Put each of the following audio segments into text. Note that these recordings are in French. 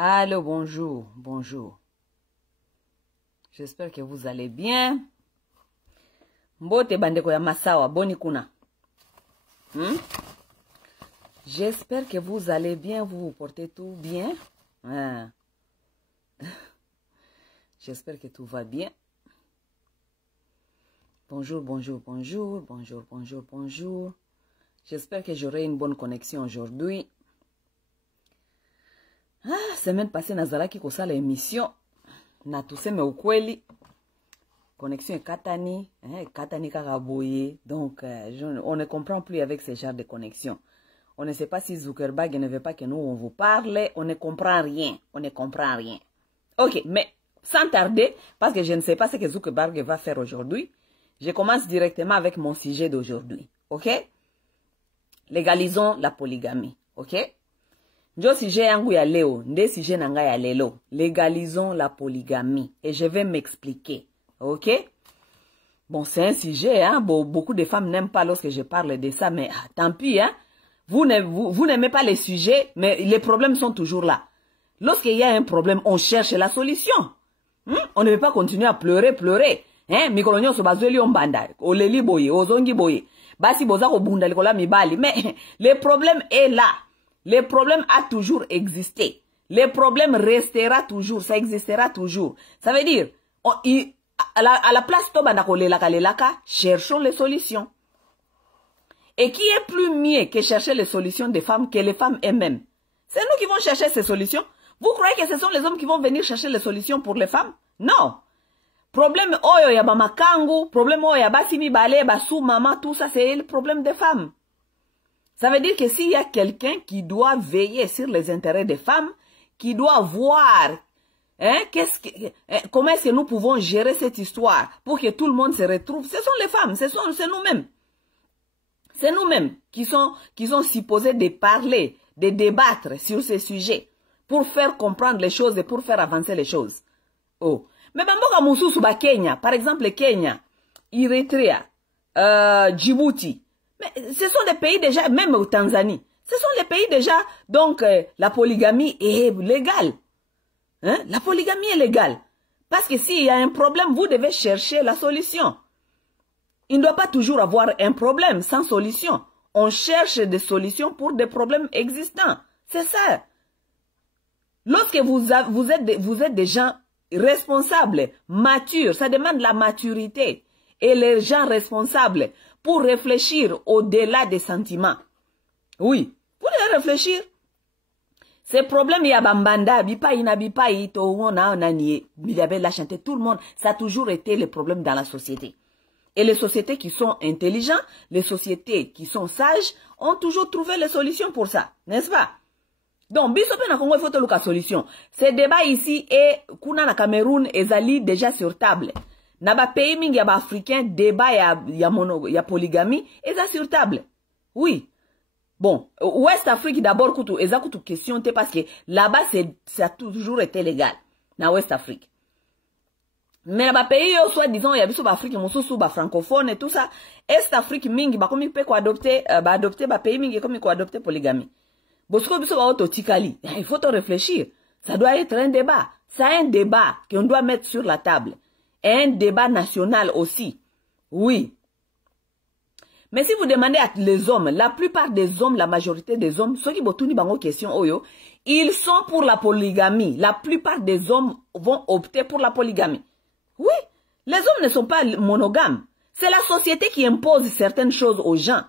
Allô, bonjour, bonjour. J'espère que vous allez bien. Mbote bandeko ya masawa, boni kuna. J'espère que vous allez bien, vous vous portez tout bien. J'espère que tout va bien. Bonjour, bonjour, bonjour, bonjour, bonjour, bonjour. J'espère que j'aurai une bonne connexion aujourd'hui. Semaine passée, nazalaki kosala émission. Na tuseme ukweli. Connexion est katani. Katani karaboye. Donc, on ne comprend plus avec ce genre de connexion. On ne sait pas si Zuckerberg ne veut pas que nous, on vous parle. On ne comprend rien. On ne comprend rien. Ok, mais sans tarder, parce que je ne sais pas ce que Zuckerberg va faire aujourd'hui, je commence directement avec mon sujet d'aujourd'hui. Ok? Légalisons la polygamie. Ok? Njo sujet yangu ya leo, nde sujet nanga ya lelo. Légalisons la polygamie. Et je vais m'expliquer. Ok? Bon, c'est un sujet, hein. Bon, beaucoup de femmes n'aiment pas lorsque je parle de ça, mais tant pis, hein. Vous n'aimez pas les sujets, mais les problèmes sont toujours là. Lorsqu'il y a un problème, on cherche la solution. On ne peut pas continuer à pleurer. Hein? Mikolonyo so bazweli ombanda, oleli boye, ozongi boye. Basi boza ko bunda likola mibali. Mais le problème est là. Le problème a toujours existé. Le problème restera toujours. Ça existera toujours. Ça veut dire, à la place tobanda ko lelaka, cherchons les solutions. Et qui est plus mieux que chercher les solutions des femmes que les femmes elles-mêmes? C'est nous qui vont chercher ces solutions. Vous croyez que ce sont les hommes qui vont venir chercher les solutions pour les femmes? Non. Problème oyo ya bamakangu, problème oyo ya basimi bale, basou maman, tout ça, c'est le problème des femmes. Ça veut dire que s'il y a quelqu'un qui doit veiller sur les intérêts des femmes, qui doit voir comment est-ce que nous pouvons gérer cette histoire pour que tout le monde se retrouve, ce sont les femmes, c'est nous-mêmes. C'est nous-mêmes qui sont supposés de parler, de débattre sur ces sujets pour faire comprendre les choses et pour faire avancer les choses. Oh. Mais bamboka mususu ba Kenya, par exemple le Kenya, Eritrea, Djibouti, mais ce sont des pays déjà, même au Tanzanie, ce sont les pays déjà, donc la polygamie est légale. Hein? La polygamie est légale. Parce que s'il y a un problème, vous devez chercher la solution. Il ne doit pas toujours avoir un problème sans solution. On cherche des solutions pour des problèmes existants. C'est ça. Lorsque vous êtes des gens responsables, matures, ça demande la maturité. Et les gens responsables pour réfléchir au-delà des sentiments. Oui, vous devez réfléchir. Ces problèmes, il y a bambanda, bipaï, nabipaï, tohona, nanié, milabel, la chanté, tout le monde, ça a toujours été le problème dans la société. Et les sociétés qui sont intelligentes, les sociétés qui sont sages, ont toujours trouvé les solutions pour ça, n'est-ce pas? Donc, bisope na Congo, il faut trouver la solution. Ce débat ici est, kuna na Cameroun, ezali déjà sur table. Na ba pays mingi ya ba africain, débat ya polygamie, eza sur table. Oui. Bon, Ouest Afrique d'abord, eza kutu question te parce que là-bas, ça a toujours été légal. Na Ouest Afrique. Mais na pays yo soit disons ya biso ba Afrique mususu ba francophone et tout ça, Est Afrique mingi ba komi pe ko adopter ba pays mingi komi ko adopter polygamie. Bosko biso ba ototikali. Il faut te réfléchir. Ça doit être un débat. C'est un débat qu'on doit mettre sur la table. Et un débat national aussi. Oui. Mais si vous demandez à les hommes, la plupart des hommes, la majorité des hommes, ceux qui botuni bango question oyo, ils sont pour la polygamie. La plupart des hommes vont opter pour la polygamie. Oui, les hommes ne sont pas monogames. C'est la société qui impose certaines choses aux gens.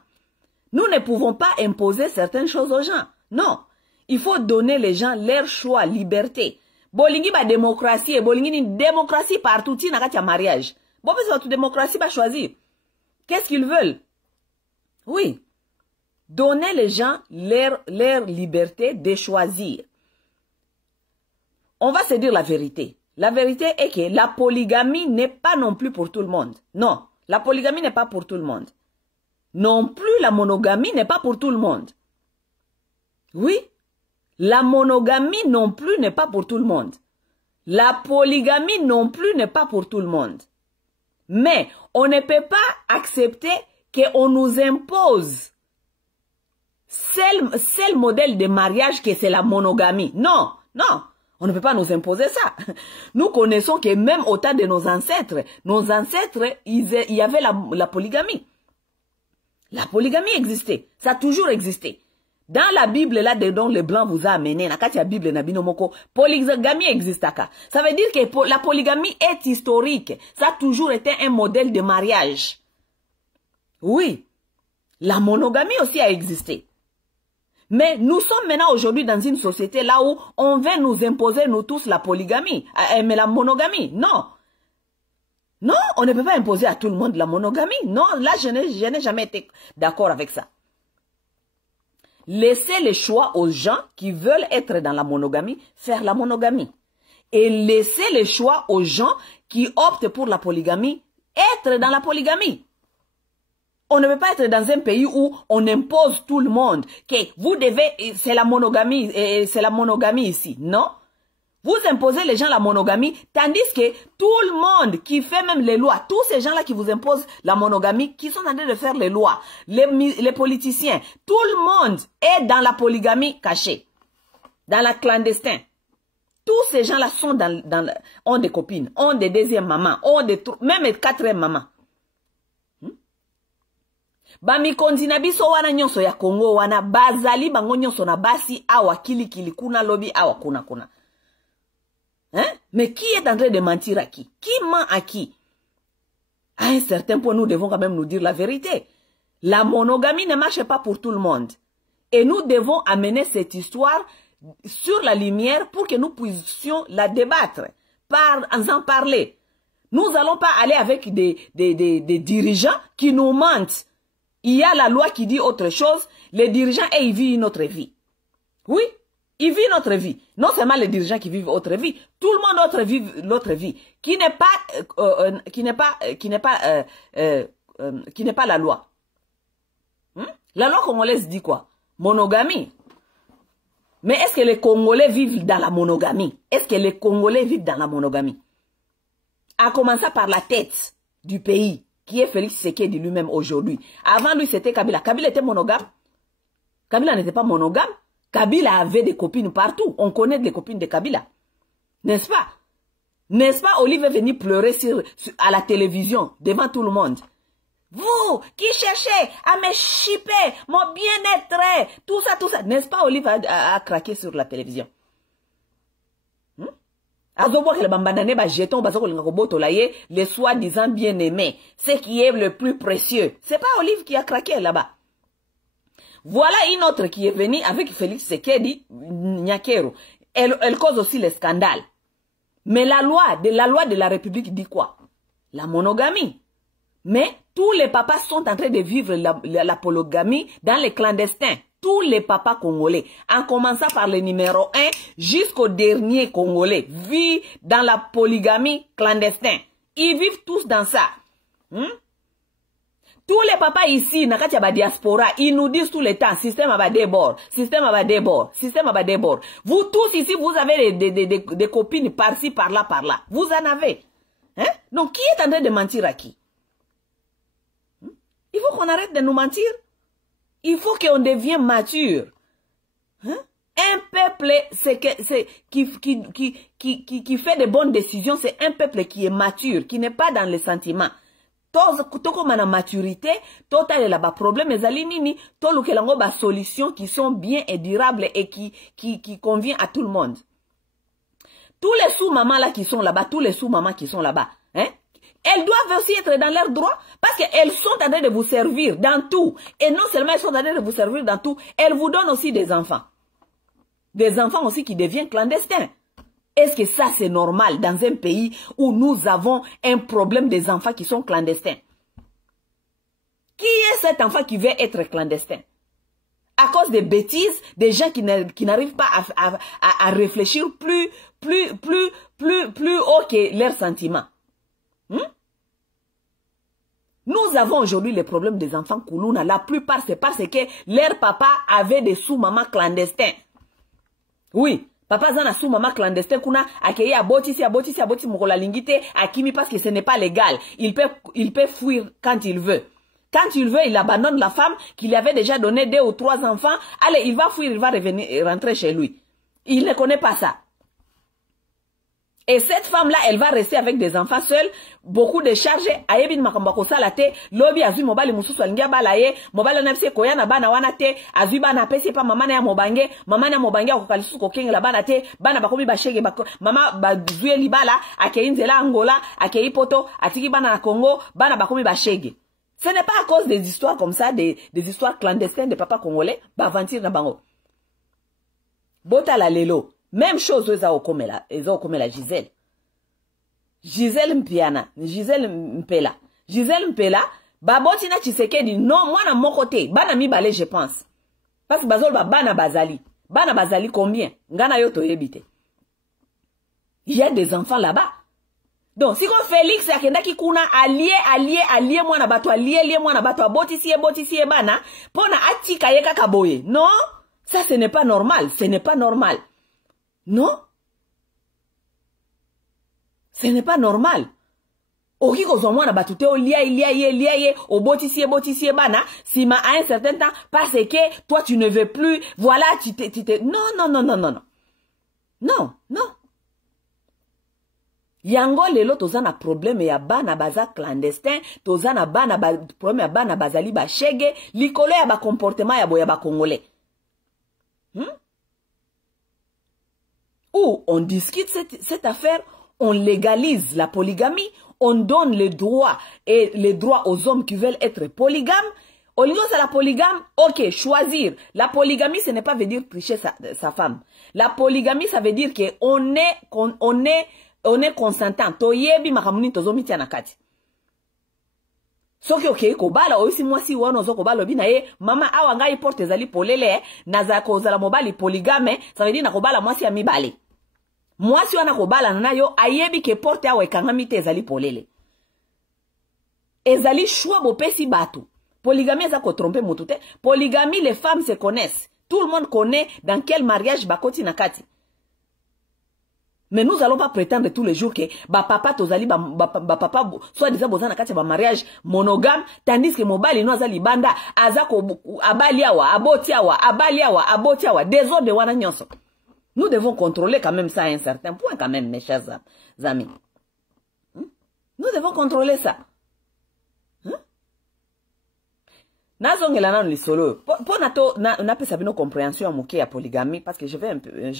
Nous ne pouvons pas imposer certaines choses aux gens. Non, il faut donner les gens leur choix, liberté. Bolingi ba démocratie, et bolingi ni démocratie partout, ti na katia mariage. Bon, mais c'est démocratie ba choisir. Qu'est-ce qu'ils veulent? Oui, donner les gens leur liberté de choisir. On va se dire la vérité. La vérité est que la polygamie n'est pas non plus pour tout le monde. Non, la polygamie n'est pas pour tout le monde. Non plus la monogamie n'est pas pour tout le monde. Oui, la monogamie non plus n'est pas pour tout le monde. La polygamie non plus n'est pas pour tout le monde. Mais on ne peut pas accepter qu'on nous impose seul modèle de mariage que c'est la monogamie. Non, non. On ne peut pas nous imposer ça. Nous connaissons que même au temps de nos ancêtres, il y avait la polygamie. La polygamie existait. Ça a toujours existé. Dans la Bible, là, dont le blanc vous a amené, la Bible, polygamie existe. Ça veut dire que la polygamie est historique. Ça a toujours été un modèle de mariage. Oui. La monogamie aussi a existé. Mais nous sommes maintenant aujourd'hui dans une société là où on veut nous imposer, nous tous, la polygamie. Mais la monogamie, non. Non, on ne peut pas imposer à tout le monde la monogamie. Non, là, je n'ai jamais été d'accord avec ça. Laissez le choix aux gens qui veulent être dans la monogamie, faire la monogamie. Et laissez le choix aux gens qui optent pour la polygamie, être dans la polygamie. On ne peut pas être dans un pays où on impose tout le monde que vous devez, c'est la monogamie ici. Non. Vous imposez les gens la monogamie, tandis que tout le monde qui fait même les lois, tous ces gens-là qui vous imposent la monogamie, qui sont en train de faire les lois, les politiciens, tout le monde est dans la polygamie cachée, dans la clandestin. Tous ces gens-là sont ont des copines, ont des deuxièmes mamans, ont même quatrième mamans. Bamikondi na biso wana nyonso ya Congo wana bazali bango nyonso na basi awa kili kuna lobi awa kuna. Hein? Mais qui est en train de mentir à qui? Qui ment à qui? À un certain point, nous devons quand même nous dire la vérité. La monogamie ne marche pas pour tout le monde. Et nous devons amener cette histoire sur la lumière pour que nous puissions la débattre, en parler. Nous n'allons pas aller avec des dirigeants qui nous mentent. Il y a la loi qui dit autre chose. Les dirigeants, ils vivent une autre vie. Oui, ils vivent notre vie. Non seulement les dirigeants qui vivent autre vie, tout le monde vit l'autre vie, qui n'est pas la loi. La loi congolaise dit quoi? Monogamie. Mais est-ce que les Congolais vivent dans la monogamie? Est-ce que les Congolais vivent dans la monogamie? À commencer par la tête du pays, qui est Félix Tshisekedi lui-même aujourd'hui. Avant lui, c'était Kabila. Kabila était monogame. Kabila n'était pas monogame. Kabila avait des copines partout. On connaît des copines de Kabila. N'est-ce pas? N'est-ce pas, Olive est venu pleurer à la télévision, devant tout le monde. Vous, qui cherchez à me chipper, mon bien-être, tout ça. N'est-ce pas, Olive a craqué sur la télévision? Les soi-disant bien-aimés, ce qui est le plus précieux. C'est pas Olive qui a craqué là-bas. Voilà une autre qui est venue avec Félix Tshisekedi, Nyakero. Elle cause aussi les scandales. Mais la loi de la République dit quoi? La monogamie. Mais tous les papas sont en train de vivre la polygamie dans les clandestins. Tous les papas congolais, en commençant par le numéro 1 jusqu'au dernier congolais, vivent dans la polygamie clandestine. Ils vivent tous dans ça. Tous les papas ici, dans la diaspora, ils nous disent tout le temps, système à débord, système à débord, système à débord. Vous tous ici, vous avez des copines par-ci, par-là, par-là. Vous en avez. Hein? Donc, qui est en train de mentir à qui? Il faut qu'on arrête de nous mentir. Il faut qu'on devienne mature. Hein? Un peuple qui fait de bonnes décisions, c'est un peuple qui est mature, qui n'est pas dans les sentiments. Toko mana maturité, total là-bas problème nini, tolo kelango ba solutions qui sont bien et durables et qui convient à tout le monde. Tous les sous-mamans là qui sont là-bas, tous les sous-mamans qui sont là-bas, hein? Elles doivent aussi être dans leurs droits parce qu'elles sont en train de vous servir dans tout. Et non seulement elles sont en train de vous servir dans tout, elles vous donnent aussi des enfants. Des enfants aussi qui deviennent clandestins. Est-ce que ça c'est normal dans un pays où nous avons un problème des enfants qui sont clandestins? Qui est cet enfant qui veut être clandestin? À cause des bêtises, des gens qui n'arrivent pas à réfléchir plus haut que leurs sentiments. Nous avons aujourd'hui les problèmes des enfants Koulouna. La plupart, c'est parce que leur papa avait des sous-mamans clandestins. Oui, papa zana sous-maman clandestin kuna akeye aboti mokola lingite akimi parce que ce n'est pas légal. Il peut fuir quand il veut. Quand il veut, il abandonne la femme qu'il avait déjà donné 2 ou 3 enfants. Allez, il va fuir, il va rentrer chez lui. Il ne connaît pas ça. Et cette femme-là, elle va rester avec des enfants seuls, beaucoup de charges. Ayebin makambako salate, lobi azui mobali mususu alingia balaye, mobali napse koyana bana wanate, azui bana pesi pa mamana ya mobange akokalisu kokenge la bana te, bana bakomi bashege bako, mama bazuye libala, akei nzela Angola, akei poto, atiki bana na Congo, bana bakomi bashege. Ce n'est pas à cause des histoires comme ça, des histoires clandestines de papa congolais, bavantir na bango. Bota la lelo. Même chose aux la Gisèle. Gisèle Mpiana, Gisèle Mpela. Gisèle Mpela, babotina Tshisekedi, non, moi na mon côté, bana mi balé, je pense. Parce que bazol bana bazali. Bana bazali combien? Ngana yoto yebite. Il y a des enfants là-bas. Donc, si on Félix akenda ki kuna allié moi na bato, allié moi na bato, botisi bana, pona atika yeka kaboye. Non, ça ce n'est pas normal, ce n'est pas normal. Non? Ce n'est pas normal. Oki kozomwa na batute o lié, o botisie bana, si ma à un certain temps, parce que toi tu ne veux plus, voilà, tu t'es, non. Non. Yango lelo tozana problème ya bana baza clandestin, tozana bana problème ya bana bazali ba shege, likolo ya ba comportement ya boya ba congolais. Où on discute cette affaire, on légalise la polygamie, on donne les droits aux hommes qui veulent être polygames. Au lieu de la polygame, ok, choisir. La polygamie, ce n'est pas veut dire tricher sa femme. La polygamie, ça veut dire que on est consentant. Toyebi makamuni tozomi tia nakati. Soki ok, kobala oisi mwasi wano zo kobala obi na ye mama awa ngai porte zali polele naza kozala mobali polygame, ça veut dire na kobala mwasi ya mibale. Mwasi wana kobala na yo ayebi ke porte awa ekangami te ezali polele. Ezali choix bopesi batu. Polygamie eza ko tromper mutu te. Polygamie, les femmes se connaissent. Tout le monde connaît dans quel mariage bakoti nakati. Mais nous allons pas prétendre tous les jours que papa tozali papa soit disant bozana kati ba mariage monogame, tandis que mobali no azali banda azako abali awa aboti awa désordre wana nyonso. Nous devons contrôler quand même ça à un certain point quand même, mes chers amis. Nous devons contrôler ça. Nazongela na lisolo pour na pesa bino compréhension moké ya polygamie, parce que je vais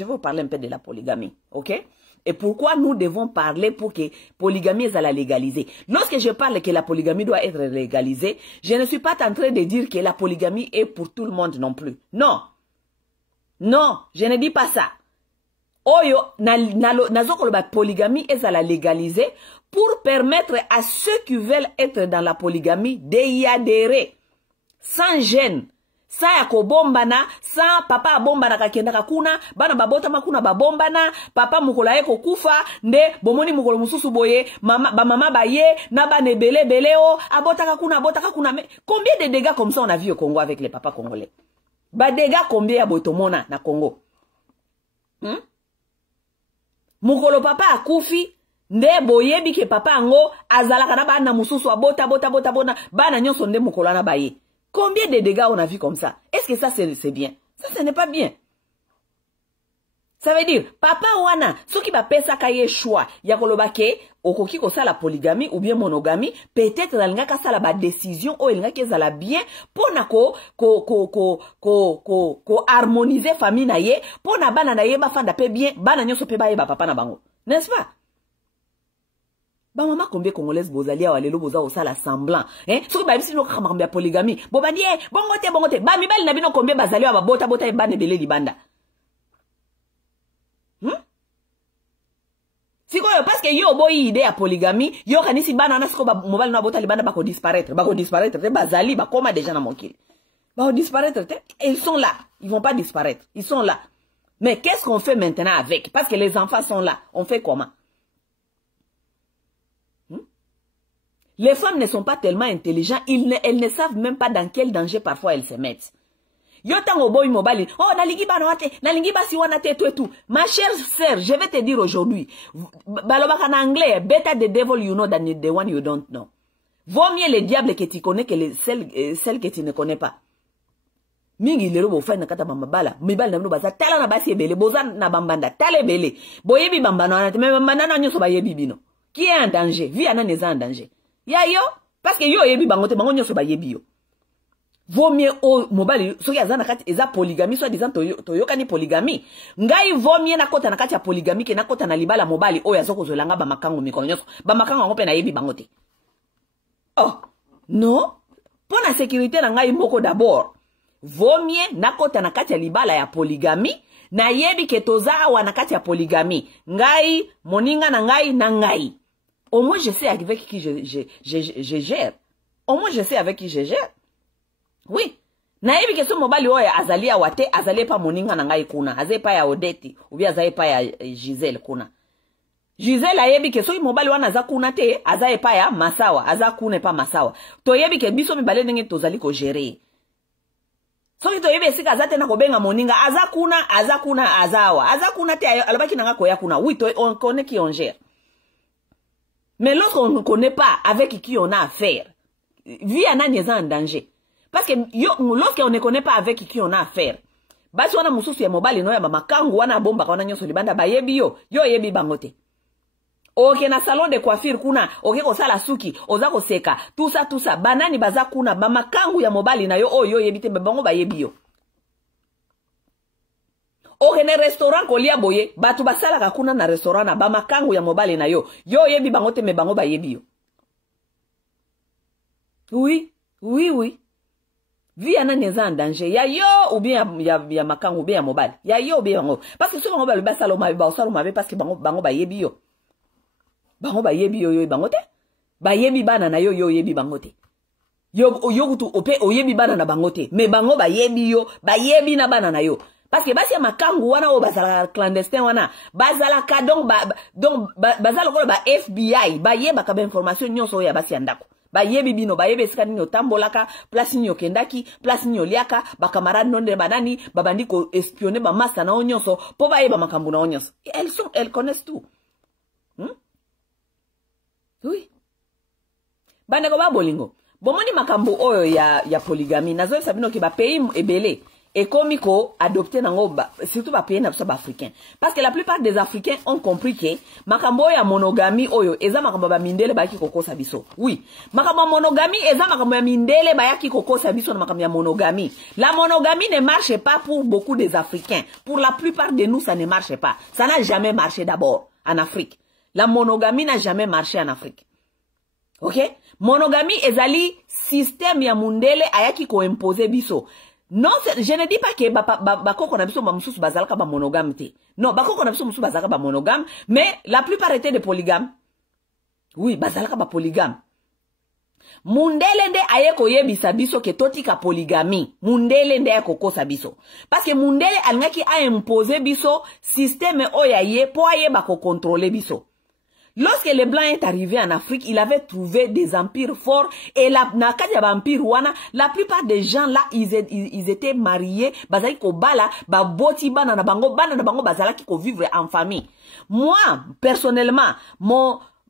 vous parler un peu de la polygamie, OK? Et pourquoi nous devons parler pour que polygamie soit légalisée. Lorsque je parle que la polygamie doit être légalisée, je ne suis pas en train de dire que la polygamie est pour tout le monde non plus. Non, je ne dis pas ça. Oyo nazokolo ba polygamie est à la légaliser pour permettre à ceux qui veulent être dans la polygamie d'y adhérer sans gêne. Sans yako bombana, sans papa bombana kakenda kakuna, bana babota makuna babombana, papa mukula yeko kufa, nde bomoni mukolo mususu boye, mama baye, naba nebele o, abota kakuna. Combien de dégâts comme ça on a vu au Congo avec les papas congolais? Ba dégâts combien ya botomona na Congo? Mukolo papa akufi, nde boyebi ke papa ango, azalaka na bana mususu abota, bana nyonso nde mukolo na baye. Combien de dégâts on a vu comme ça? Est-ce que ça c'est bien? Ça ce n'est pas bien. Ça veut dire, papa wana, ceux qui va pesa kaye choix, ya koloba ke, okoki ko sa la polygamie ou bien monogamie, peut-être la linga ka sa la ba décision, ou linga ke za la bien, pona ko harmoniser famille na ye, pona bana na ye ba fanda pe bien, bana nyoso pe ba ye ba papa na bango. N'est-ce pas? Ba maman combien congolaise bozali a walelo boza au sala semblant, hein? Soki ba bisi no kamambia polygamie, bo ba die, bongote, ba mibali na bino combien bazali a ba bota e bane belé libanda. Siko yo parce que yo boyi idée à polygamie, yo kanisi bana na siko ba mobali na bota libanda ba ko disparaître, te bazali ba koma déjà na monkili. Ba ko disparaître te, et ils sont là, ils vont pas disparaître, ils sont là. Mais qu'est-ce qu'on fait maintenant avec? Parce que les enfants sont là, on fait comment? Les femmes ne sont pas tellement intelligentes, elles ne savent même pas dans quel danger parfois elles se mettent. Yo tango boy mobile, oh nalingi ba noate, nalingi ba siwana te tout. Ma chère sœur, je vais te dire aujourd'hui, balobaka en anglais, better the devil you know than the one you don't know. Vaut mieux le diable que tu connais que celle que tu ne connais pas. mingi lero bo fay na kata mabala mibala na baza tala na basi ebele boza na bambanda tala ebele boyebi bambana na me bambana na nyoso bayebi bino qui est en danger vie ana neza en danger ya yo parce que yo yebi bango te bango nyoso bayebi yo vaut mieux au mobile soki azana kati eza polygamie soit disant toyokani polygamie ngai vaut mieux na kota na kati ya polygamie ke na kota na libala mobile oyo azoko zolanga ba makango mikolo nyoso ba makango ngo pe na yebi bango te oh non pour la sécurité na ngai moko d'abord vaut mieux na kota na kati ya libala ya polygamie na yebi ke toza awa na kati ya polygamie ngai moninga na ngai au moins je sais avec qui je gère au moins je sais avec qui je gère oui na yebi ke so mobali oya azali awa te azali pa moninga na ngai kuna azali pa ya Odette ou bien azali pa ya Gisèle kuna Gisèle ayebi ke so mobali wana aza kuna te azali pa ya Masawa aza kuna pa Masawa to yebi ke biso mibale ndenge tozali ko gérer soki to yebe sika azate na kobenga moninga aza kuna azawa te alobaki nanga koya kuna oui on connaît qui on gère mais lorsqu'on ne connaît pas avec qui on a affaire vie anani eza en danger parce que lorsqu'on ne connaît pas avec qui on a affaire basi wana mususu ya mobali no ya makangu wana bomba kana nyonso libanda bayebi yo yebi bangote oke na salon de coiffure kuna oke ko sala suki oza ko seka tout ça banani baza kuna ba makangu ya mobali na yo oyo yebi te bango bayebi yo oke na restaurant ko lia boye batu basala ka kuna na restaurant na ba makangu ya mobali na yo yebi bango te me bango bayebi yo oui vie ana neza en danger ya yo ou bien ya makangu ou bien ya mobali ya yo ou bien bango parce que souvent bango ba sala ba parce que bango bayebi yo bango bayebi yo bango te bayebi bana na yo yebi bango te yo kutu ope oyebi bana na bango te mais bango bayebi yo bayebi na bana na yo parce que basi ya makangu wana o bazala clandestin wana bazala ka donc bazala ko ba FBI bayeba ka ba information nyonso ya basi ya ndako bayebi bino bayebi esika nini otambolaka place nini okendaki place nini oliaka bakamarade nonde banani babandi ko espionner ba masa na nyonso po bayeba makambu na nyonso elles connaissent tout oui bande ko ba bolingo bomoni makambu oyo ya polygamie nazo sabino ki ba pays ebele et comme ko adopté nango surtout ba pays na biso ba africain parce que la plupart des africains ont compris que makambo ya monogamie oyo eza makambo ba mindele ba ki kokosa biso oui makambo monogamie eza makambo ya mindele ba ki kokosa biso na makambo ya monogamie la monogamie ne marche pas pour beaucoup des africains pour la plupart de nous ça ne marche pas ça n'a jamais marché d'abord en Afrique. La monogamie n'a jamais marché en Afrique. Ok? Monogamie ezali système ya mundele ayaki ko imposer biso. Non, je ne dis pas que bakoko na biso ba mususu bazalaka ba monogame te. Non, bakoko na biso mususu bazalaka ba monogame, mais la plupart étaient des polygames. Oui, bazalaka ba polygame. Mundele nde ayeko yebisa biso ke totika polygamie. Mundele nde ayeko kosa biso. Parce que mundele alingaki a imposer biso système oyaye po ayeba ko contrôler biso. Lorsque le blanc est arrivé en Afrique, il avait trouvé des empires forts et la plupart des gens là, ils étaient mariés, bazali ko bala, ba boti bana na bango bazala ki ko vivre en famille. Moi, personnellement,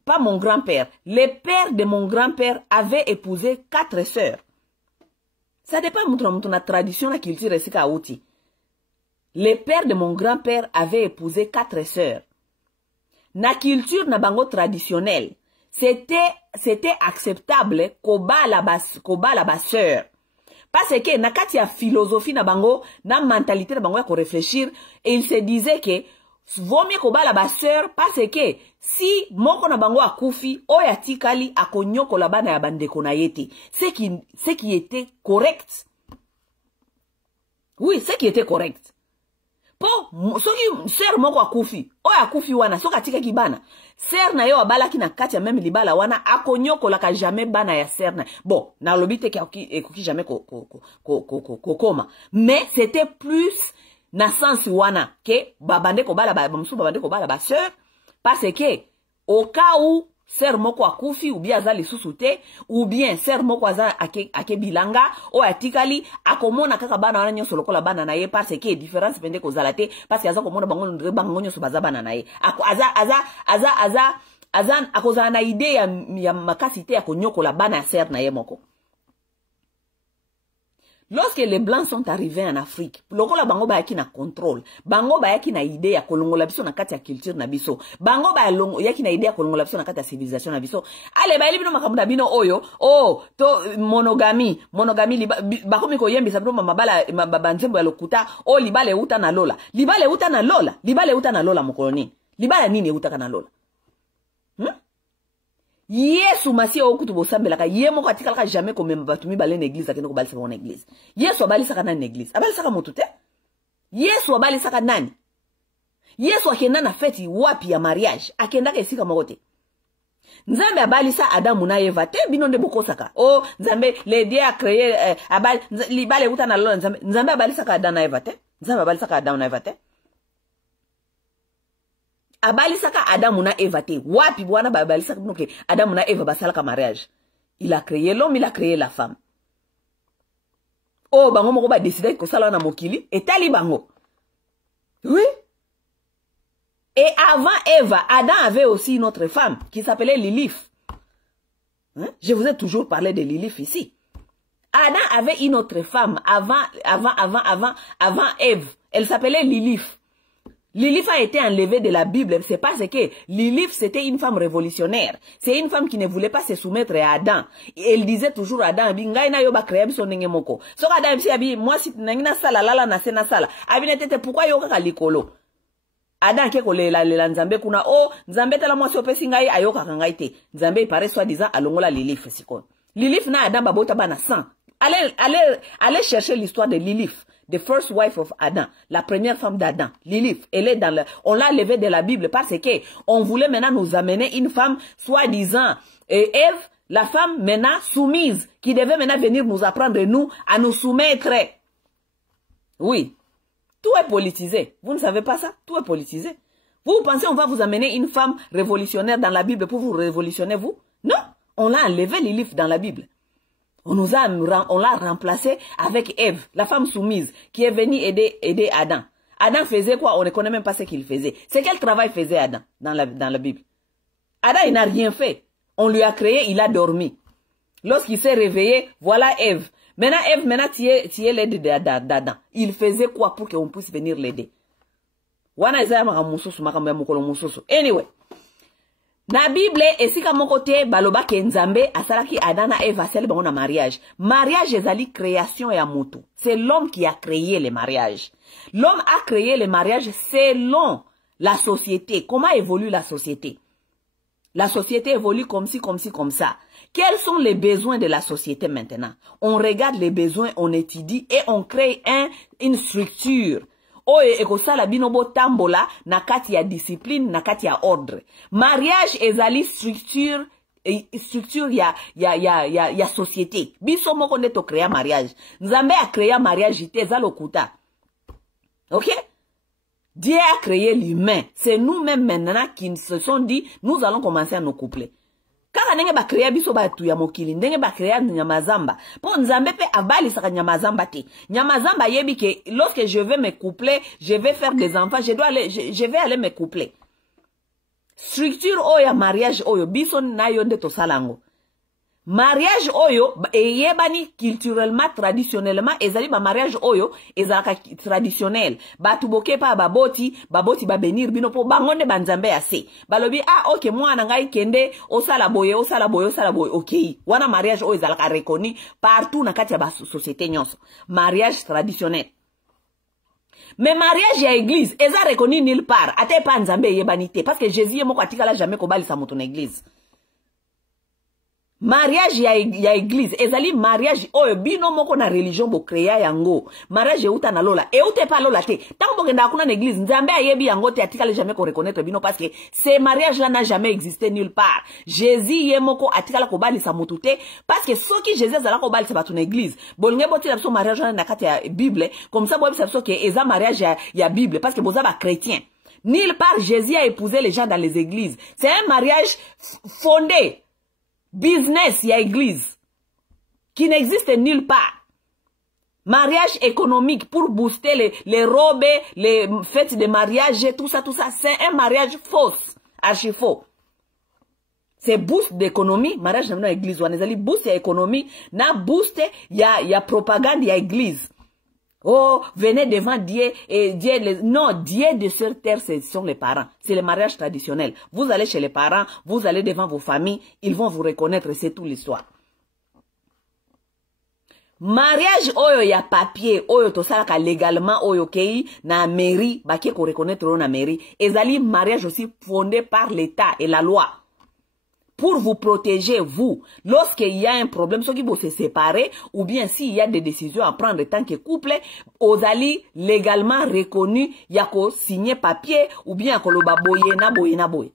pas mon grand-père, le père de mon grand-père avait épousé 4 sœurs. Ça dépend de la tradition, la culture et ce qu'a outil. Le père de mon grand-père avait épousé 4 sœurs. Na culture na bango traditionnelle, c'était acceptable ko ba la sœur. Parce que na kati ya philosophie na bango, na mentalité na bango ya ko réfléchir, et il se disait que vaut mieux ko ba la sœur parce que si moko na bango akufi oya tikali akonyoko la bana ya bandeko na yete, ce qui était correct. Oui, ce qui était correct. Po soki ser moko akufi oya akufi wana soka tika ki bana ser na yo abala ki na kati ya même libala wana akonyoko la ka jamais bana ya ser na bon na lobite ki jamais koma mais c'était plus na sens wana ke babande ko bala ba musu babande ko bala ba sœur parce que au cas où ser moko akufi ou bien azali susute ou bien ser moko aza ake bilanga o atikali akomona kaka bana wana nyonso lokola bana na ye parce que différence pende ko zalate parce que aza komona bango nyonso baza bana na ye aza akoza na idée ya makasite ya konyokola bana ya ser na ye moko. Lorsque les Blancs sont arrivés en Afrique, lokola bango ba yaki na contrôle, bango ba yaki na idée ya kolongola biso na kati ya culture na biso, bango ba yaki na idée ya kolongola biso na kati ya civilisation na biso. Ale ba bino makambo na bino oyo, oh, to monogamie bakomi ko yembisa bino mabala banzembo ya lokuta, oh libale uta na lola. Libale uta na lola mokoloni. Libala nini uta kana lola? Yesu masi okutu bosambelaka ye moko atikalaka jamais ko memba batumi bale na église akende ko balisa na église. Yesu abalisaka na église. Abalisaka motu te? Yesu abalisaka nani? Yesu akenda na feti wapi ya mariage? Akenda ka esika moko te. Nzambe abalisa Adamu na Eva te bino nde bokosaka. Oh, Nzambe le Dieu a créé libale uta na lola Nzambe abalisaka Adamu na Eva te? Nzambe abalisaka Adamu na Eva te? Abalisaka Adamu na Eva te. Wapi bwana abalisaka bino ke Adamu na Eva basalaka mariage. Il a créé l'homme, il a créé la femme. Oh, bango moko ba décider ko sala na mokili etali bango. Oui. Et avant Eva, Adam avait aussi une autre femme qui s'appelait Lilith. Hein? Je vous ai toujours parlé de Lilith ici. Adam avait une autre femme avant Ève. Elle s'appelait Lilith. Lilith a été enlevée de la Bible. C'est parce que Lilith, c'était une femme révolutionnaire. C'est une femme qui ne voulait pas se soumettre à Adam. Et elle disait toujours à Adam, so Adam, moi, si nangina sala, lala, na sena sala. Abinetete, pourquoi yoka kalikolo? Adam, keko le nzambe kuna, oh, nzambe tala moi, si opesi ngai, ayoka kangai te. Nzambe, il paraît soi-disant, alongola Lilith, siko. Lilith na Adam, babota bana sang. Allez chercher l'histoire de Lilith. The first wife of Adam, la première femme d'Adam, Lilith, elle est dans on l'a levée de la Bible parce que on voulait maintenant nous amener une femme soi-disant Ève, la femme maintenant soumise, qui devait maintenant venir nous apprendre nous à nous soumettre. Oui, tout est politisé. Vous ne savez pas ça? Tout est politisé. Vous pensez on va vous amener une femme révolutionnaire dans la Bible pour vous révolutionner vous? Non, on l'a enlevé Lilith dans la Bible. On l'a remplacé avec Ève, la femme soumise, qui est venue aider Adam. Adam faisait quoi? On ne connaît même pas ce qu'il faisait. C'est quel travail faisait Adam dans la Bible? Adam, il n'a rien fait. On lui a créé, il a dormi. Lorsqu'il s'est réveillé, voilà Ève. Maintenant, tu es l'aide d'Adam. Il faisait quoi pour qu'on puisse venir l'aider? Anyway. Na Bible esika moko te baloba ke Nzambe asalaki Adam na Eva sel bango na mariage. Mariage ezali création ya moto. C'est l'homme qui a créé le mariage. L'homme a créé le mariage selon la société. Comment évolue la société? La société évolue comme ci, comme ci, comme ça. Quels sont les besoins de la société maintenant? On regarde les besoins, on étudie et on crée une structure. Oye ekosala binobo tambola na kati ya discipline na kati ya ordre. Mariage ezali structure ya société. Biso moko nde to créer mariage. Nzambe a créé mariage ite eza lokuta. OK? Dieu a créé l'humain. C'est nous-mêmes maintenant qui se sont dit nous allons commencer à nous coupler. Kaka nenge ba créer biso ba tu ya mokili, ndenge ba créer nyamazamba. Po Nzambe pe abali saka nyamazamba te. Nyamazamba yebi ke lorsque je vais me coupler, je vais faire des enfants, je vais aller me coupler. Structure oyo mariage oyo biso na yo nde to salango. Mariage oyo eyebani culturellement traditionnellement ezali ba mariage oyo ezalaka traditionnel batu boke pa baboti ba benir bino po bangonde banzambe ase balobi OK mwana ngai kende osala boye OK wana mariage oyo ezalaka reconnu partout na kati ya ba société nyonso mariage traditionnel. Mais mariage ya église eza reconnu nulle part ate pa nzambe eyebani te parce que Jésus ye moko atikala jamais ko balisa moto na église. Mariage ya église ezali mariage oyo bino moko na religion bo créer yango mariage euta na lola eute pa lola te tango bokenda kuna na église Nzambe ayebi yango te atikala jamais ko reconnaître bino parce que ce mariage là n'a jamais existé nulle part. Jésus ye moko atikala ko balisa motu te parce que soki Jésus azala ko balisa batu na église bolnge boti la biso mariage na kati ya Bible comme ça bo biso ke eza mariage ya Bible parce que boza ba chrétien. Nulle part Jésus a épousé les gens dans les églises. C'est un mariage fondé business ya église qui n'existe nulle part. Mariage économique pour booster les robes, les fêtes de mariage, tout ça, c'est un mariage faux, archi faux. C'est boost d'économie, mariage dans l'église. On est boost d'économie, na boost ya propagande ya église. Oh, venez devant Dieu et Dieu non, Dieu de sur terre, ce sont les parents. C'est le mariage traditionnel. Vous allez chez les parents, vous allez devant vos familles, ils vont vous reconnaître, c'est toute l'histoire. Mariage oyo ya papier, oyo to salaka légalement oyo kei na mairie, baké ko reconnaître na mairie. Ezali mariage aussi fondé par l'État et la loi. Pour vous protéger, vous, lorsqu'il y a un problème, ceux qui vont se séparer, ou bien s'il y a des décisions à prendre en tant que couple, aux alliés légalement reconnus, il y a qu'à signer papier, ou bien qu'à le boye na boye na boye.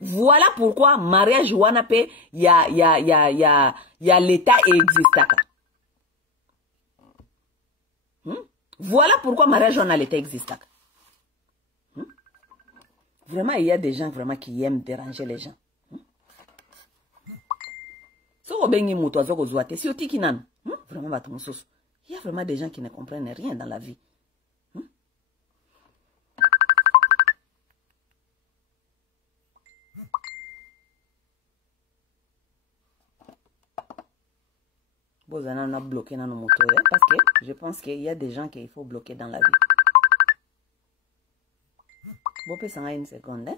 Voilà pourquoi mariage wanape ya l'État existe. Voilà pourquoi mariage wana l'État existe. Vraiment, il y a des gens vraiment qui aiment déranger les gens. Vraiment, il y a vraiment des gens qui ne comprennent rien dans la vie. On a bloqué dans nos motos, parce que je pense qu'il y a des gens qu'il faut bloquer dans la vie. Bon, peut s'en une seconde.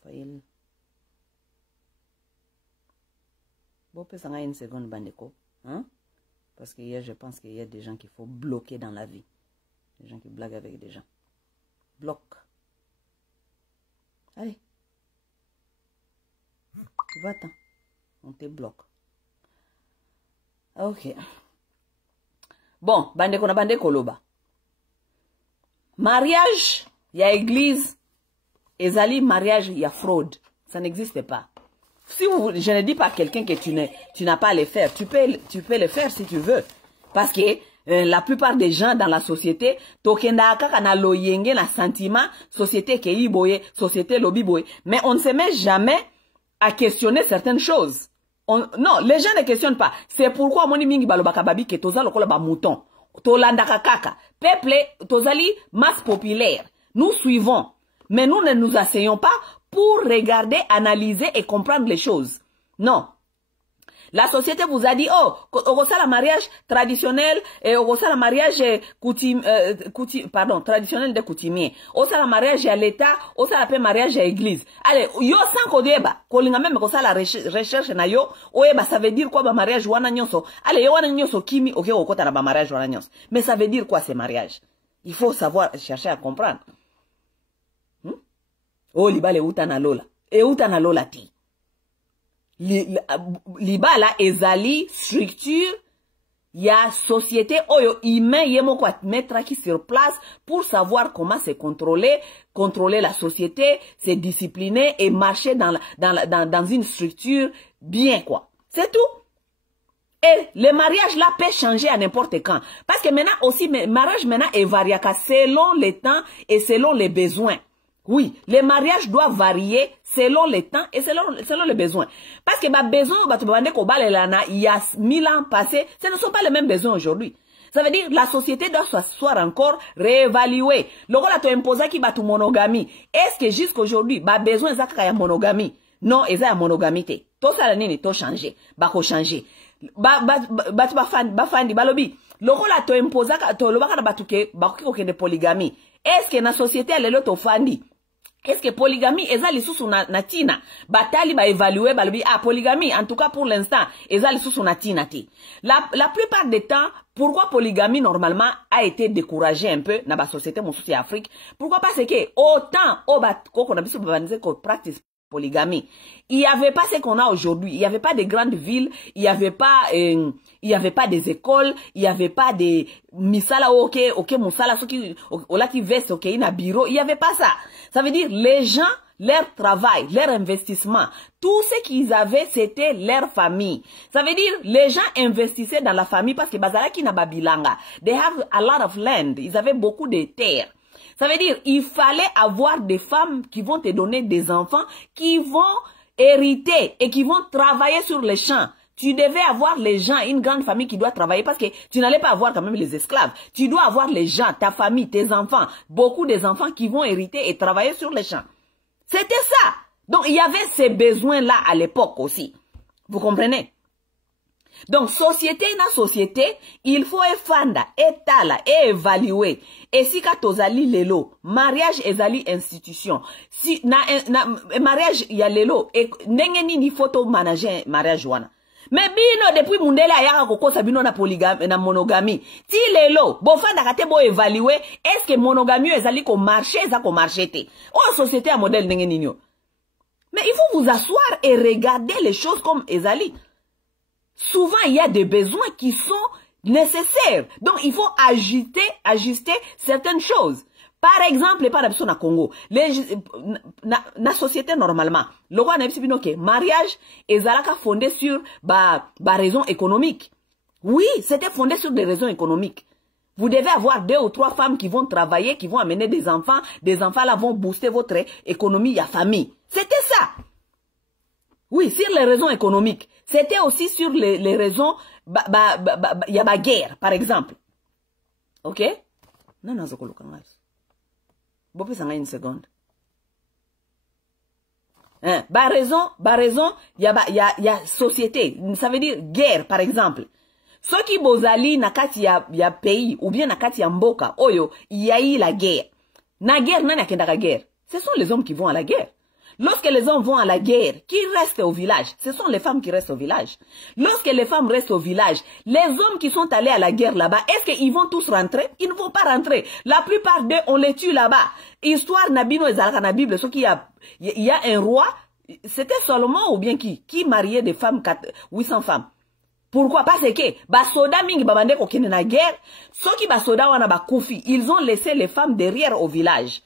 Profile. Bon, peut s'en une seconde, Bandeko. Hein? Parce que je pense qu'il y a des gens qu'il faut bloquer dans la vie. Des gens qui blaguent avec des gens. Bloque. Allez. Va-t'en. On te bloque. Ok. Bon, bandeko na bandeko loba. Mariage, il y a église. Ezali mariage, il y a fraude. Ça n'existe pas. Si je ne dis pas à quelqu'un que tu n'as pas à le faire. Tu peux le faire si tu veux. Parce que la plupart des gens dans la société, tokenda kaka na loyenge na sentiment, société ke iboye, société lobi boye. Mais on ne se met jamais à questionner certaines choses. Non, les gens ne questionnent pas. C'est pourquoi moni mingi balobaka babi ke toza lokola ba mouton. Tolandaka kaka. Peuple, tozali masse populaire. Nous suivons. Mais nous ne nous asseyons pas pour regarder, analyser et comprendre les choses. Non. La société vous a dit, oh, on ça le mariage traditionnel et on ça le mariage traditionnel de coutumier. On ça le mariage à l'État, on ça le mariage à l'église. Allez, yo sans kodeba, kolinga même ko ça la recherche na yo, oeba ça veut dire quoi ba mariage wana nyonso. Allez, yo wana nyonso kimi, OK, okota na ba mariage wana nyonso. Mais ça veut dire quoi ce mariage? Il faut savoir chercher à comprendre. Oh, libale uta na lola. E uta na lola ti. Libala ezali structure ya société oyo humain yemo kwa mettre qui sur place pour savoir comment se contrôler la société, se discipliner et marcher dans une structure bien quoi. C'est tout. Et le mariage là peut changer à n'importe quand. Parce que maintenant aussi, le mariage maintenant est variable selon les temps et selon les besoins. Oui, les mariages doivent varier selon les temps et selon les besoins. Parce que les besoins, il y a 1000 ans passés, ce ne sont pas les mêmes besoins aujourd'hui. Ça veut dire la société doit soit encore réévaluée. Le rôle à imposer qui bat monogamie. Est-ce que jusqu'aujourd'hui, les besoins il y a monogamie? Non, il y a monogamité. Tout ça, il faut changer. Bako changer. Bafandi, balobi. Le rôle à imposer, le polygamie. Est-ce que la société, elle est là, fandi? Est-ce que polygamie, ezali sous na tina? Batali ba évaluer, balobi, polygamie, en tout cas pour l'instant, ezali sous na tina ti. La plupart des temps, pourquoi polygamie normalement a été découragée un peu dans la société mon souci Afrique? Pourquoi? Parce que autant qu'on a besoin de qu'on pratique polygamie, il n'y avait pas ce qu'on a aujourd'hui. Il n'y avait pas de grandes villes, il n'y avait pas des écoles, il n'y avait pas des misala ok musala qui veste ok na bureau, il n'y avait pas ça. Ça veut dire les gens, leur travail, leur investissement, tout ce qu'ils avaient c'était leur famille. Ça veut dire les gens investissaient dans la famille parce que bazala qui na babilanga, they have a lot of land, ils avaient beaucoup de terres. Ça veut dire, il fallait avoir des femmes qui vont te donner des enfants, qui vont hériter et qui vont travailler sur les champs. Tu devais avoir les gens, une grande famille qui doit travailler parce que tu n'allais pas avoir quand même les esclaves. Tu dois avoir les gens, ta famille, tes enfants, beaucoup des enfants qui vont hériter et travailler sur les champs. C'était ça. Donc, il y avait ces besoins-là à l'époque aussi. Vous comprenez? Donc, société na société, il faut efanda, etala, et évaluer. Et si katozali lelo, mariage ezali institution. Si mariage ya lelo, nengeni ni photo manager mariage wana. Mais bino depuis mundele ayaka kokosa bino na polygamie na monogamie. Ti lelo, bofanda kate bo évaluer, est-ce que monogamie ezali ko marcher, eza ko marcher te. O société a modèle nengeni nyo. Mais il faut vous asseoir et regarder les choses comme ezali. Souvent, il y a des besoins qui sont nécessaires. Donc, il faut ajuster certaines choses. Par exemple, par exemple, au Congo, la société normalement, le roi n'a pas dit mariage est fondé sur raison économique. Oui, c'était fondé sur des raisons économiques. Vous devez avoir 2 ou 3 femmes qui vont travailler, qui vont amener des enfants là vont booster votre économie et famille. C'était ça. Oui, sur les raisons économiques. C'était aussi sur les raisons, il y a la guerre, par exemple. Ok? Non, non, je une seconde. Raison, il y a société. Ça veut dire guerre, par exemple. Ceux qui bozali na kati ya pays, ou bien na kati ya mboka, oyo, il y a eu la guerre. Na guerre, nani akendaka guerre? Ce sont les hommes qui vont à la guerre. Lorsque les hommes vont à la guerre, qui reste au village? Ce sont les femmes qui restent au village. Lorsque les femmes restent au village, les hommes qui sont allés à la guerre là-bas, est-ce qu'ils vont tous rentrer? Ils ne vont pas rentrer. La plupart d'eux, on les tue là-bas. Histoire Nabino et Zalaka na Bible, ce qu'il y a un roi, c'était Salomon ou bien qui mariait des femmes, 800 femmes. Pourquoi? Parce que, basoda mingi babande ko kine na guerre, ceux qui basoda wana bakufi, ils ont laissé les femmes derrière au village.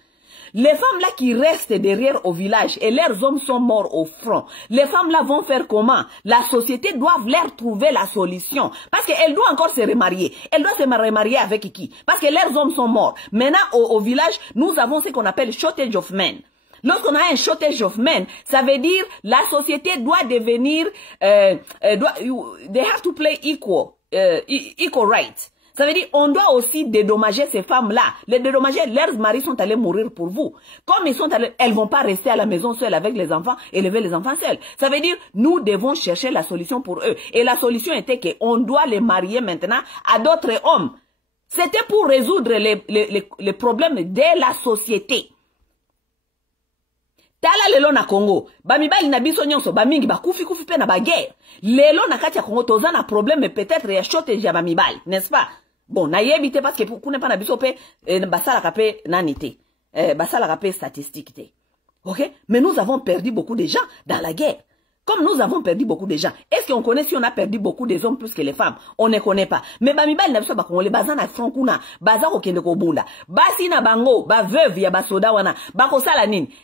Les femmes là qui restent derrière au village et leurs hommes sont morts au front. Les femmes là vont faire comment? La société doit leur trouver la solution. Parce qu'elles doivent encore se remarier. Elles doivent se remarier avec qui? Parce que leurs hommes sont morts. Maintenant au village, nous avons ce qu'on appelle shortage of men. Lorsqu'on a un shortage of men, ça veut dire la société doit devenir, they have to play equal rights. Ça veut dire, on doit aussi dédommager ces femmes-là. Les dédommager, leurs maris sont allés mourir pour vous. Comme ils sont allés, elles vont pas rester à la maison seules avec les enfants, élever les enfants seuls. Ça veut dire, nous devons chercher la solution pour eux. Et la solution était qu'on doit les marier maintenant à d'autres hommes. C'était pour résoudre les problèmes de la société. Tala lelo na Congo, bamibali na biso nyonso, bamingi bakufi pe na baguerre. Lelo na kati ya Congo, toza na problème peut-être ya shortage ya bamibali, n'est-ce pas? Bon, na yebite parce que pour ne pas na biso pe, basala kape nanite, basala kape statistique te. Ok? Mais nous avons perdu beaucoup de gens dans la guerre. Comme nous avons perdu beaucoup de gens, est-ce qu'on connaît si on a perdu beaucoup des hommes plus que les femmes? On ne connaît pas. Mais bamibali na biso ba Congolais, baza na front kuna, baza ko kende ko bunda. Basi na bango, ba veuve ya basoda wana, ba ko sala nini?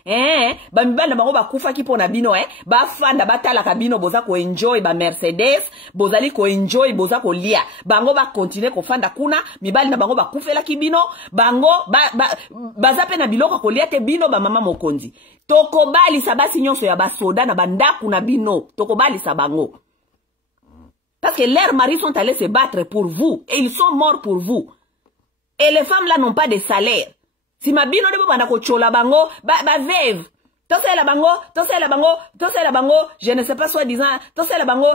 Bamibali na bango ba kufa ki pona bino ba fanda batala ka bino boza ko enjoy ba Mercedes, bozali ko enjoy boza ko lia. Bango ba continuer ko fanda kuna, mibali na bango ba kufela ki bino, bango baza pe na biloko ko lia te bino ba mama mokonzi. Tokobali sabasi nyonso ya basoda na bandaku na bino. Tokobali sabango. Parce que leurs maris sont allés se battre pour vous. Et ils sont morts pour vous. Et les femmes là n'ont pas de salaire. Si ma bino de banda ko chola bango, veuve. Tosé la bango, je ne sais pas soi-disant, tosé la bango,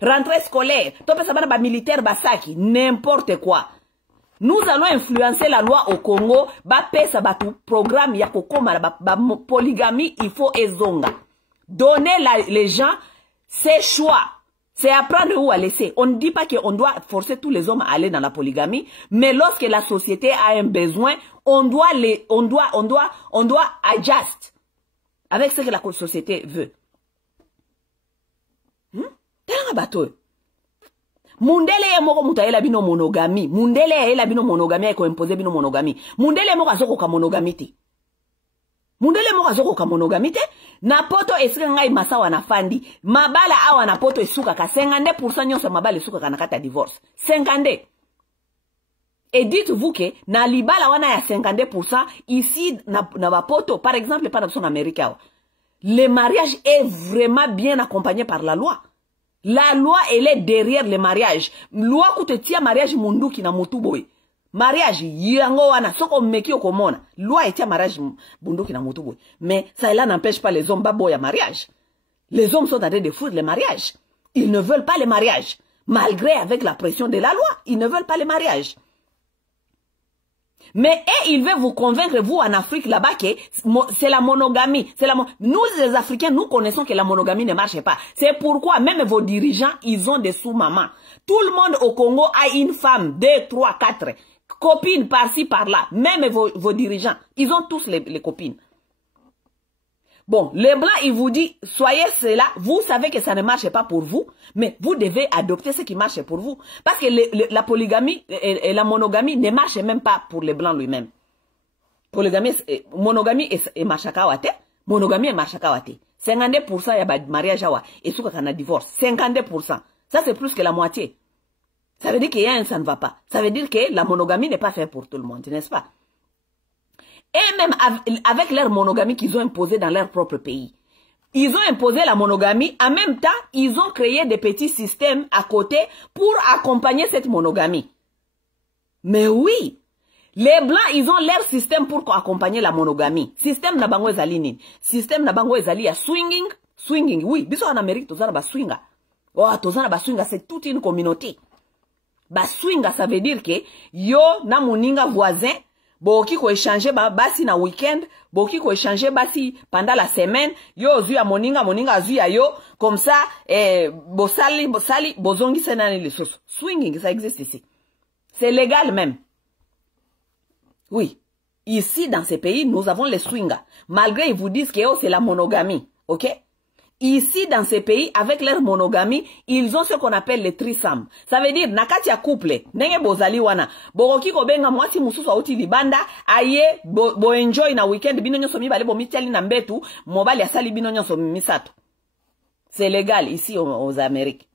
rentrée scolaire. Topé sabana ba militaire basaki. N'importe quoi. Nous allons influencer la loi au Congo, pesa batu programme ya kokoma ba polygamie, il faut ezonga. Donner les gens ces choix. C'est apprendre où à laisser. On ne dit pas qu'on doit forcer tous les hommes à aller dans la polygamie, mais lorsque la société a un besoin, on doit adjust avec ce que la société veut. Bateau. Mundele ya moko mutaela bino monogamie. Mundele ya ela bino monogamie ko imposer bino monogamie. Mundele moko azoko ka monogamie te. Mundele moko azoko ka monogamie te. Na poto esika ngai masawa na fandi. Mabala awa na poto esuka ka 52% nyonso mabala esuka ka na kata divorce. 52. Et dites-vous que na libala wana ya 52% ici na bapoto, par exemple, pas dans son Amérique, le mariage est vraiment bien accompagné par la loi. La loi, elle est derrière le mariage. Loi kutetia mariage munduki na mutuboy. Mariage, yango wana, soko meki okomona. Loi etia mariage munduki na mutuboy. Mais ça là n'empêche pas les hommes baboy à mariage. Les hommes sont en train de foutre le mariage. Ils ne veulent pas le mariage. Malgré avec la pression de la loi, ils ne veulent pas le mariage. Mais il veut vous convaincre, vous, en Afrique, là-bas, que c'est la monogamie. Nous, les Africains, nous connaissons que la monogamie ne marche pas. C'est pourquoi même vos dirigeants, ils ont des sous-mamans. Tout le monde au Congo a une femme, 2, 3, 4 copines par-ci, par-là. Même vos dirigeants, ils ont tous les copines. Bon, les Blancs, ils vous disent, soyez cela, vous savez que ça ne marche pas pour vous, mais vous devez adopter ce qui marche pour vous. Parce que la polygamie et la monogamie ne marchent même pas pour les Blancs lui-même. Monogamie et marchakawate, monogamie et marchakawate. 52% y a mariage awa, et souka kana divorce. 52%. Ça c'est plus que la moitié. Ça veut dire qu'il y a un ça ne va pas. Ça veut dire que la monogamie n'est pas faite pour tout le monde, n'est-ce pas? Et même avec leur monogamie qu'ils ont imposée dans leur propre pays. Ils ont imposé la monogamie. En même temps, ils ont créé des petits systèmes à côté pour accompagner cette monogamie. Mais oui, les Blancs, ils ont leur système pour accompagner la monogamie. Système na bango ezali nini? Système na bango ezali ya swinging. Swinging, oui. Biso en Amérique, tozana ba swinga. Oh, tozana ba swinga, c'est toute une communauté. Ba swinga, ça veut dire que yo na moninga voisin, boki ko échanger basi na weekend, boki ko échanger basi pendant la semaine, yo zu ya moninga zu ya yo, comme ça, bosali, bozongi senani les choses. Swinging, ça existe ici. C'est légal même. Oui. Ici, dans ces pays, nous avons les swingers. Malgré ils vous disent que c'est la monogamie. Ok? Ici, dans ces pays, avec leur monogamie, ils ont ce qu'on appelle les threesome. Ça veut dire, nakati ya couple, nenge bozali wana, boroki ko benga mwasi mususu auti libanda, aye, bo enjoy na weekend, bino nyonso mibale bo mitiali na mbetu, mobali asali bino nyonso misato. C'est légal ici aux Amériques.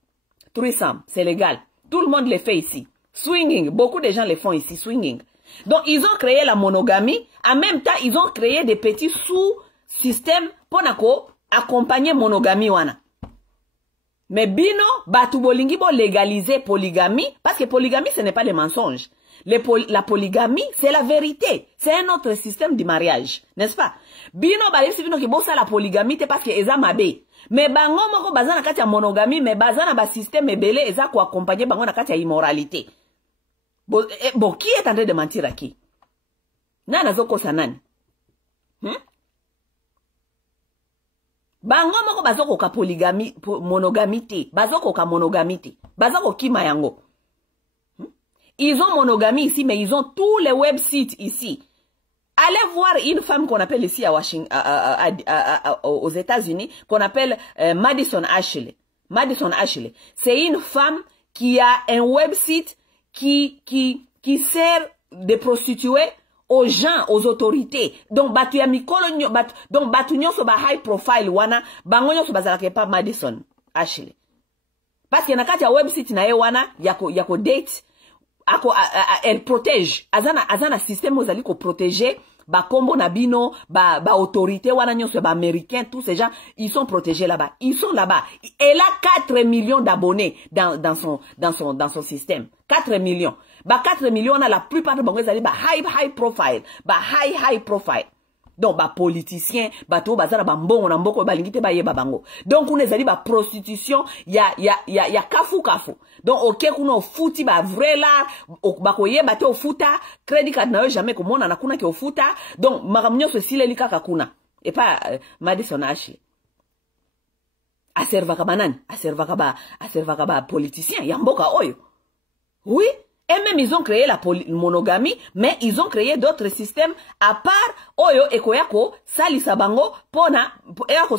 Threesome, c'est légal. Tout le monde le fait ici. Swinging, beaucoup de gens le font ici, swinging. Donc, ils ont créé la monogamie. En même temps, ils ont créé des petits sous-systèmes pour accompagner monogamie wana. Mais bino, batu bolingi bo légaliser polygamie, parce que polygamie, ce n'est pas le mensonge. La polygamie, c'est la vérité. C'est un autre système de mariage, n'est-ce pas? Bino, balisi bino ki bosa la polygamie, c'est parce que eza mabe. Mais bango moko bazana kati ya monogamie, mais bazana ba système ebele eza ko accompagner bango na kati ya immoralité. Bon, qui est en train de mentir à qui? Nana zoko sanani? Bango moko bazoko ka polygamie, monogamité, bazoko ka monogamité, bazoko kima yango. Ils ont monogamie ici, mais ils ont tous les websites ici. Allez voir une femme qu'on appelle ici à Washington, aux États-Unis, qu'on appelle Madison Ashley. Madison Ashley. C'est une femme qui a un website qui sert de prostituée aux gens, aux autorités. Donc, batu ya mikolo donc, batu nyonso ba high profile wana, bango nyonso bazalake pa Madison Ashley. Parce que nakati ya website na ye wana, yako date, elle protège. Azana système ozali ko protéger, ba kombo na bino, ba autorité wana nyonso ba américain, tous ces gens, ils sont protégés là-bas. Ils sont là-bas. Elle a 4 millions d'abonnés dans son système. 4 millions. Ba 4 millions, on a la plupart de bango ezali ba high profile, ba high profile. Donc ba politicien, ba to bazana ba mbongo na mboko balingite ba yeba bango. Donc on ezali ba prostitution, ya kafu. Donc ok kuno futi ba vrai là, ba koyeba te ofuta, credit card na yo jamais komona na kuna ke ofuta. Donc makamnyo so sile likaka kuna. Et pas Madison Ashley. Aservaka banani, aservaka ba politicien, ya mboka oyo. Oui. Et même ils ont créé la monogamie, mais ils ont créé d'autres systèmes à part oyo ekoyako sali sabango pona eyako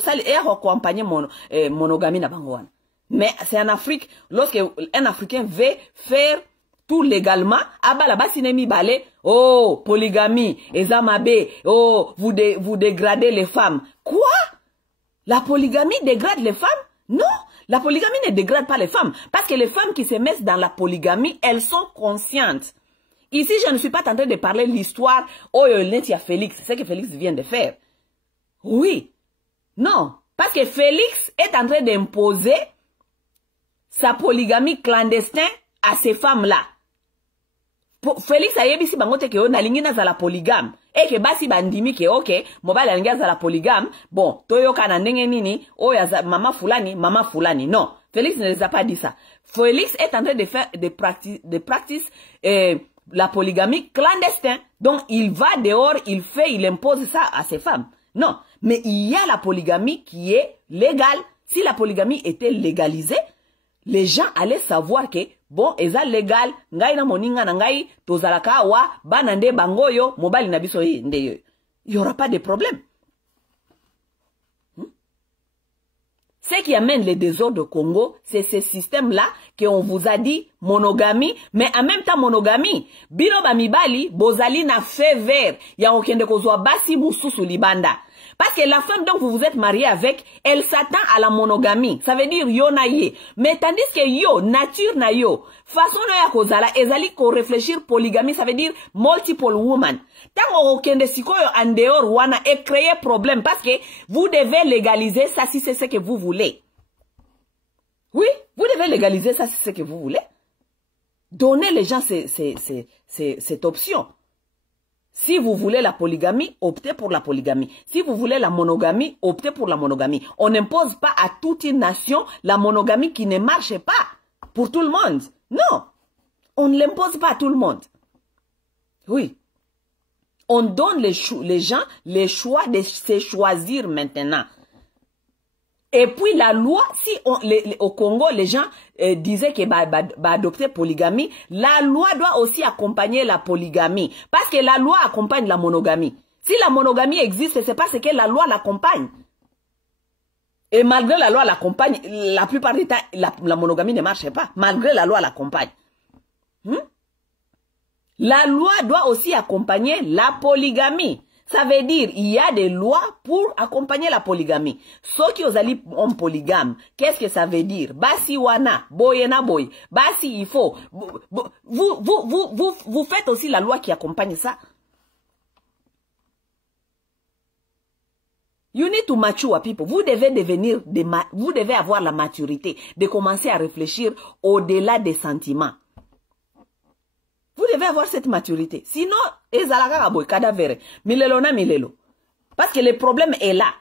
accompagner monogamie na bango wana. Mais c'est en Afrique, lorsque un Africain veut faire tout légalement, abala basinemi balé, oh polygamie, ezamabe, oh vous dégradez les femmes. Quoi? La polygamie dégrade les femmes? Non. La polygamie ne dégrade pas les femmes. Parce que les femmes qui se mettent dans la polygamie, elles sont conscientes. Ici, je ne suis pas en train de parler de l'histoire. Oh, il y a Félix. C'est ce que Félix vient de faire. Oui. Non. Parce que Félix est en train d'imposer sa polygamie clandestine à ces femmes-là. Félix a dit que nalingi na la polygame et que basi bandimi que ok mobile alingi za la polygame bon toyo kana ndenge nini o ya mama fulani non Félix ne les a pas dit ça. Félix est en train de faire des pratiques la polygamie clandestine, donc il va dehors, il impose ça à ses femmes. Non, mais il y a la polygamie qui est légale. Si la polygamie était légalisée, les gens allaient savoir que bon, eza légal, ngai na moninga na ngai, tozalaka wa, banande bangoyo, mobile na biso ndeyo. Il n'y aura pas de problème. Ce qui amène les désordres au Congo, c'est ce système-là qu'on vous a dit monogamie, mais en même temps monogamie. Bino bamibali, bozali na fait vert, ya okende kozwa basi mususu libanda. Parce que la femme dont vous vous êtes marié avec, elle s'attend à la monogamie. Ça veut dire yo na ye. Mais tandis que yo, nature na yo, façon no ya kozala, ezali ko réfléchir polygamie, ça veut dire multiple woman. Tant okende sikoyo en dehors wana et créer problème parce que vous devez légaliser ça si c'est ce que vous voulez. Oui, vous devez légaliser ça si c'est ce que vous voulez. Donnez les gens cette option. Si vous voulez la polygamie, optez pour la polygamie. Si vous voulez la monogamie, optez pour la monogamie. On n'impose pas à toute une nation la monogamie qui ne marche pas pour tout le monde. Non, on ne l'impose pas à tout le monde. Oui. On donne les gens les choix de se choisir maintenant. Et puis la loi, si au Congo, les gens disaient que adopter polygamie, la loi doit aussi accompagner la polygamie. Parce que la loi accompagne la monogamie. Si la monogamie existe, c'est parce que la loi l'accompagne. Et malgré la loi l'accompagne, la plupart du temps, la monogamie ne marche pas. Malgré la loi l'accompagne. La loi doit aussi accompagner la polygamie. Ça veut dire il y a des lois pour accompagner la polygamie. Ceux qui osali ont polygame, qu'est-ce que ça veut dire? Basi wana, boyena boy. Basi il faut. Vous faites aussi la loi qui accompagne ça. You need to mature people. Vous devez avoir la maturité de commencer à réfléchir au-delà des sentiments. Vous devez avoir cette maturité. Sinon, milelo. Parce que le problème est là.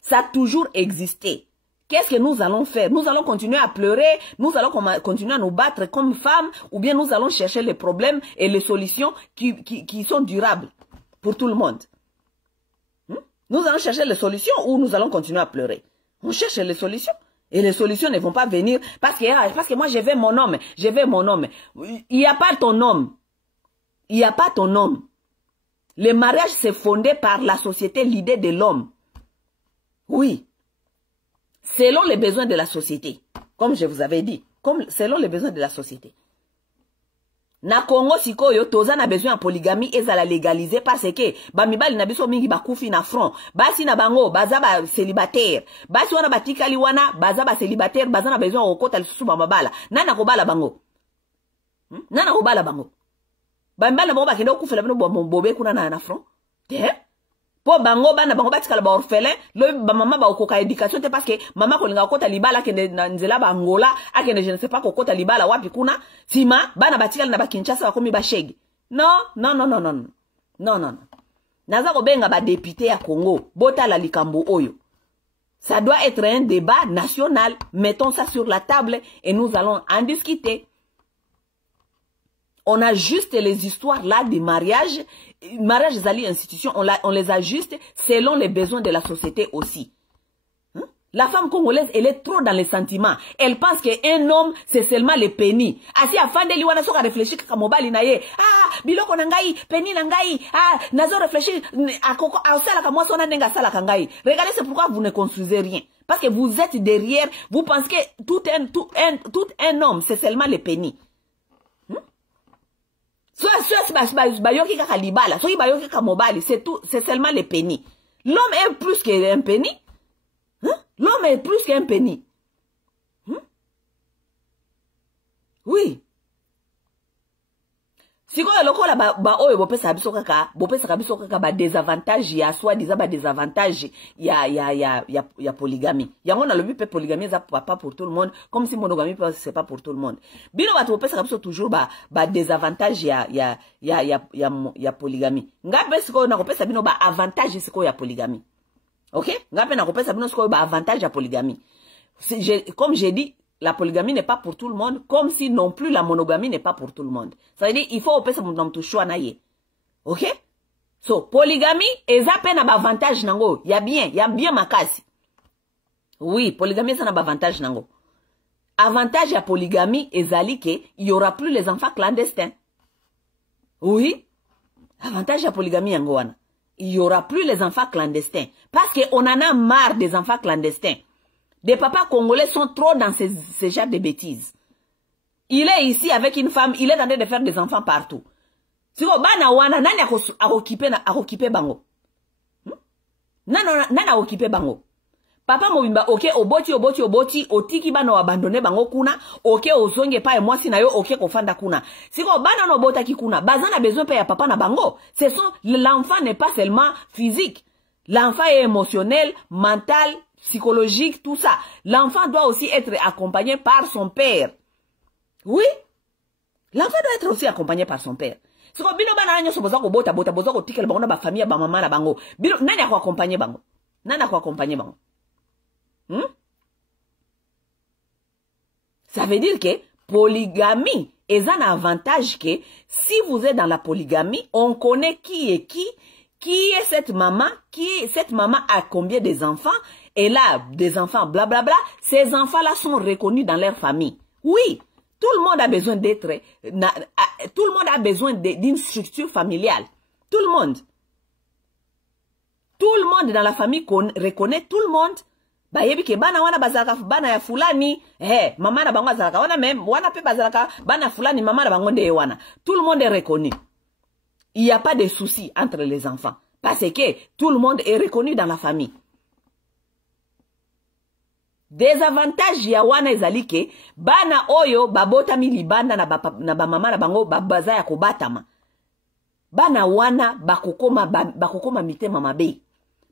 Ça a toujours existé. Qu'est-ce que nous allons faire? Nous allons continuer à pleurer, nous allons continuer à nous battre comme femmes, ou bien nous allons chercher les problèmes et les solutions qui sont durables pour tout le monde. Nous allons chercher les solutions ou nous allons continuer à pleurer. On cherche les solutions. Et les solutions ne vont pas venir parce que moi je veux mon homme, je veux mon homme. Il n'y a pas ton homme. Il n'y a pas ton homme. Le mariage s'est fondé par la société, l'idée de l'homme. Oui. Selon les besoins de la société. Comme je vous avais dit. Selon les besoins de la société. Na Congo sikoyo, toza na besoin de polygamie et la légaliser parce que bamibali na biso mingi bakufi na front. Basi na bango, baza ba célibataire. Basi wana batikali wana, baza ba célibataire, baza na besoin okota lisusu bamabala. Nana kobala bango. Nana kobala bango. Bambala bango bakende okufela bino bobe kuna na front. Po bango bana bango batikala ba orphelin, lo ba mama ba okoka éducation te parce que mama kolinga okota libala kende na nzela ba Angola, akende je ne sais pas kokota libala wapi kuna, sima bana batikala na ba Kinshasa bakomi ba shege. Non. Naza ko benga ba député ya Congo, bota la likambo oyo. Ça doit être un débat national. Mettons ça sur la table et nous allons en discuter. On ajuste les histoires là des mariages. Mariage zali institution, on les ajuste selon les besoins de la société aussi. La femme congolaise, elle est trop dans les sentiments. Elle pense qu'un homme, c'est seulement le pénis. Asi afande li wana soka réfléchir kaka mobali na ye. Biloko na ngai, pénis na ngai. Nazo réfléchir asala ka mwasi wana nenga asala ka ngai. Regardez, c'est pourquoi vous ne construisez rien. Parce que vous êtes derrière, vous pensez que tout un homme, c'est seulement le pénis. C'est seulement le pénis. L'homme est plus qu'un pénis. L'homme est plus qu'un pénis. Oui. Si ko lokola ba oyo bopesa biso kaka ba désavantage ya soit disant ba désavantage ya polygamie. Yango na lobi pe polygamie ça pas pour tout le monde comme si monogamie c'est pas pour tout le monde. Bino ba to bopesa biso toujours ba désavantage ya polygamie. Ngape siko na kopesa bino ba avantage siko ya polygamie. OK? Ngape na kopesa bino siko ba avantage ya polygamie. Comme j'ai dit, la polygamie n'est pas pour tout le monde, comme si non plus la monogamie n'est pas pour tout le monde. Ça veut dire il faut opérer mon tout choix naie. OK? So polygamie eza pe na ba avantage nango. Ya bien makasi. Oui, polygamie ça na ba avantage nango. Avantage ya polygamie ezali que il y aura plus les enfants clandestins. Oui. Avantage ya polygamie yango wana. Il y aura plus les enfants clandestins parce que on en a marre des enfants clandestins. Des papas congolais sont trop dans ces genres de bêtises. Il est ici avec une femme, il est en train de faire des enfants partout. Si vous bana wana nani akokipe bango. Nani akokipe bango. Papa mobimba oke oboti otiki bana abandonné bango kuna, oke ozonge pa e mwasi na yo oke kofanda kuna. Si vous bana no bota ki kuna, bazana besoin pa ya papa na bango. L'enfant n'est pas seulement physique. L'enfant est émotionnel, mental, psychologique, tout ça. L'enfant doit aussi être accompagné par son père. Oui. L'enfant doit être aussi accompagné par son père. Si vous bino bana nyo soboza ko bota boza ko tikela bango na ba famille ba mama na bango. Bino nani ako accompagner bango? Nani ako accompagner bango? Ça veut dire que polygamie est un avantage que si vous êtes dans la polygamie, on connaît qui est qui est cette maman, cette maman a combien des enfants, elle a des enfants, blablabla. Ces enfants-là sont reconnus dans leur famille. Oui, tout le monde a besoin d'être, tout le monde a besoin d'une structure familiale. Tout le monde. Tout le monde dans la famille reconnaît tout le monde. Ba yebi ke bana wana bazalaka bana ya fulani, mama na bango bazalaka wana même wana pe bazalaka bana fulani mama na bango nde wana. Tout le monde est reconnu. Il n'y a pas de souci entre les enfants. Parce que tout le monde est reconnu dans la famille. Des avantages ya wana ezali ke bana oyo babota mi libanda na ba mama na bango babaza ya kobatama. Bana wana bakokoma mitema mabe.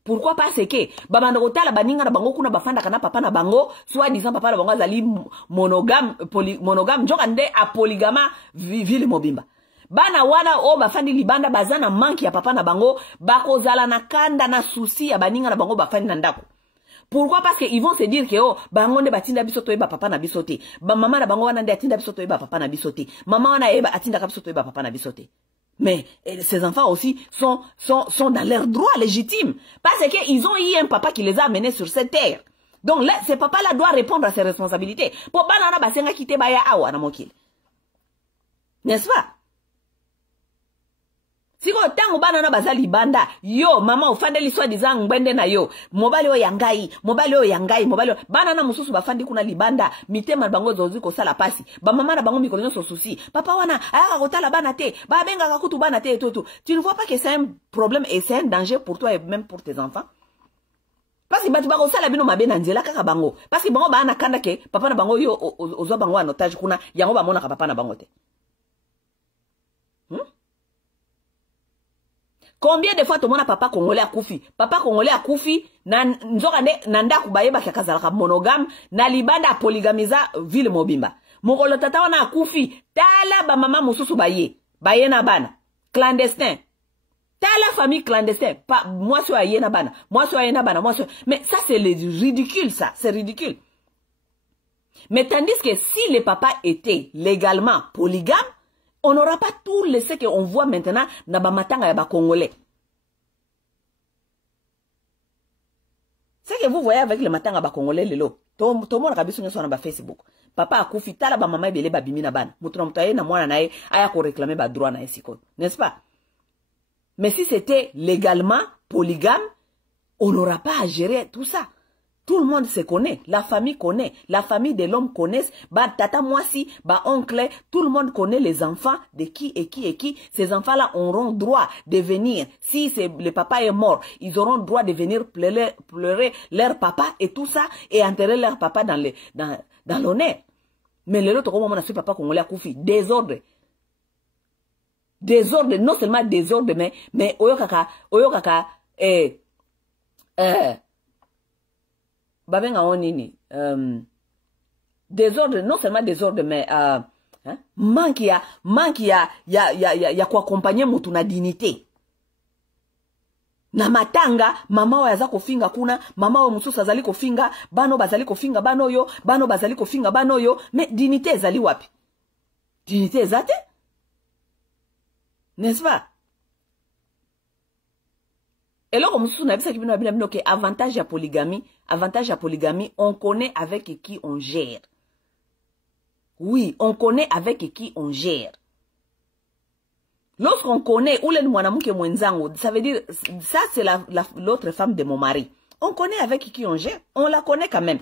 Pourquoi? Parce que babanda kotala baninga na bango kuna bafanda kana papa na bango soit disant papa na bango azali monogame njokande a polygama vile mobimba. Bana wana o bafandi libanda bazana manki ya papa na bango bakozala na kanda na souci ya baninga na bango bafandi na ndako. Pourquoi? Parce que ils vont se dire que oh bango nde batinda biso to eba papa na biso te. Ba mama na bango wana nde atinda biso to eba papa na biso te. Mama wana eba atinda biso to eba papa na biso te. Mais ces enfants aussi sont dans leurs droits légitimes parce que ils ont eu un papa qui les a amenés sur cette terre. Donc là, ce papa-là doit répondre à ses responsabilités. Pour banana basenga kite baya awa na mokili. N'est-ce pas? Si ko tango banana bazali banda, yo mama ofandeli soi disant ngbende na yo, mobali o yangai, mobali banana mususu bafandi kuna libanda, mitema bango zozi ko sala pasi. Ba mama na bango mikolo so souci. Papa wana aya kotala bana te, ba benga ka kutu bana te et tout. Tu ne vois pas que c'est un problème et c'est un danger pour toi et même pour tes enfants? Parce que batu bako sala bino mabe na nzela kaka bango. Parce que bango ba na kanda ke papa na bango yo ozo bango en otage kuna, yango ba mona ka papa na bango te. Combien de fois tout le monde a papa congolais à Koufi? Papa congolais à Koufi, nanda kubayeba kakazalaka monogame, na libanda polygamiza ville mobimba. Mokolo tata wana a Koufi, tala ba mama mususu baye na bana, clandestin. Tala famille clandestin, pas moi so aye na bana, moi so aye na bana, moi so. Mais ça c'est ridicule ça, c'est ridicule. Mais tandis que si les papas étaient légalement polygames, on n'aura pas tout ce qu'on voit maintenant dans ba matanga ya ba congolais. C'est que vous voyez avec le matanga ba congolais lelo. To mo na kabiso nyo na ba Facebook. Papa akufi tala ba mama ebele ba bimi na bana. Mutu na mutaye na mwana nae aya ko réclamer ba droit na esiko. N'est-ce pas? Mais si c'était légalement polygame, on n'aura pas à gérer tout ça. Tout le monde se connaît, la famille connaît, la famille de l'homme connaît, bah tata moi si, bah oncle, tout le monde connaît les enfants de qui et qui et qui. Ces enfants-là auront droit de venir. Si le papa est mort, ils auront droit de venir pleurer leur papa et tout ça et enterrer leur papa dans l'honneur. Mais le autre moment on a su papa congolais a koufi, désordre. Désordre, non seulement désordre, mais oyokaka, babenga onini, désordre, non seulement désordre, mais, manque ya kwa accompagner mutu na dignité. Na matanga, mama wa yaza kofinga kuna, mama wa mususu azali kofinga, bano bazali kofinga bano yo, bano bazali kofinga bano yo, mais dignité ezali wapi? Dignité ezate? N'est-ce pas? Et là, comme on a vu, avantage à polygamie, on connaît avec qui on gère. Oui, on connaît avec qui on gère. Lorsqu'on connaît, ou ça veut dire, ça c'est l'autre femme de mon mari. On connaît avec qui on gère, on la connaît quand même.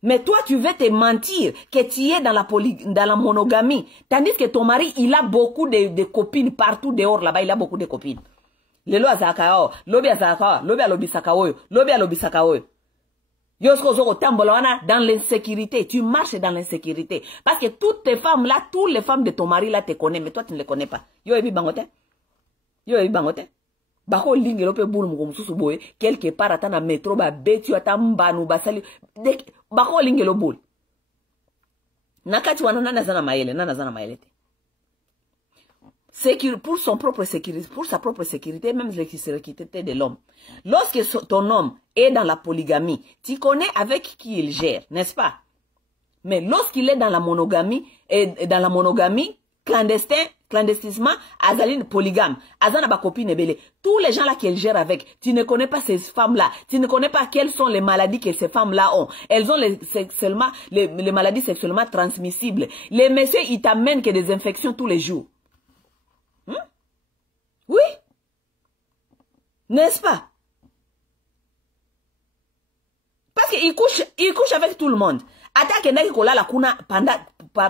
Mais toi, tu veux te mentir que tu es dans la monogamie. Tandis que ton mari, il a beaucoup de copines partout dehors là-bas, il a beaucoup de copines. Lelo azakao, lobi azakao, lobi alobisakaoyo, lobi alobisakaoyo. Yosko zoko tambolana dans l'insécurité. Tu marches dans l'insécurité. Parce que toutes tes femmes là, toutes les femmes de ton mari là te connaissent, mais toi tu ne les connais pas. Yo ebi bangote. Yo ebi bangote. Bako lingi lope boule mususu boye quelque part ata na métro ba betu ata mbanu basali bako lingi lo boule. Nakati wana nana zana maele te. Pour son propre sécurité, pour sa propre sécurité, même la sécurité de l'homme. Lorsque ton homme est dans la polygamie, tu connais avec qui il gère, n'est-ce pas? Mais lorsqu'il est dans la monogamie, clandestinement, azaline polygame, azana ba copine belé. Tous les gens là qu'elle gère avec, tu ne connais pas ces femmes-là, tu ne connais pas quelles sont les maladies que ces femmes-là ont. Elles ont les maladies sexuellement transmissibles. Les messieurs, ils t'amènent que des infections tous les jours. Oui, n'est-ce pas? Parce qu'il couche avec tout le monde. Attaque ndaki kola la kuna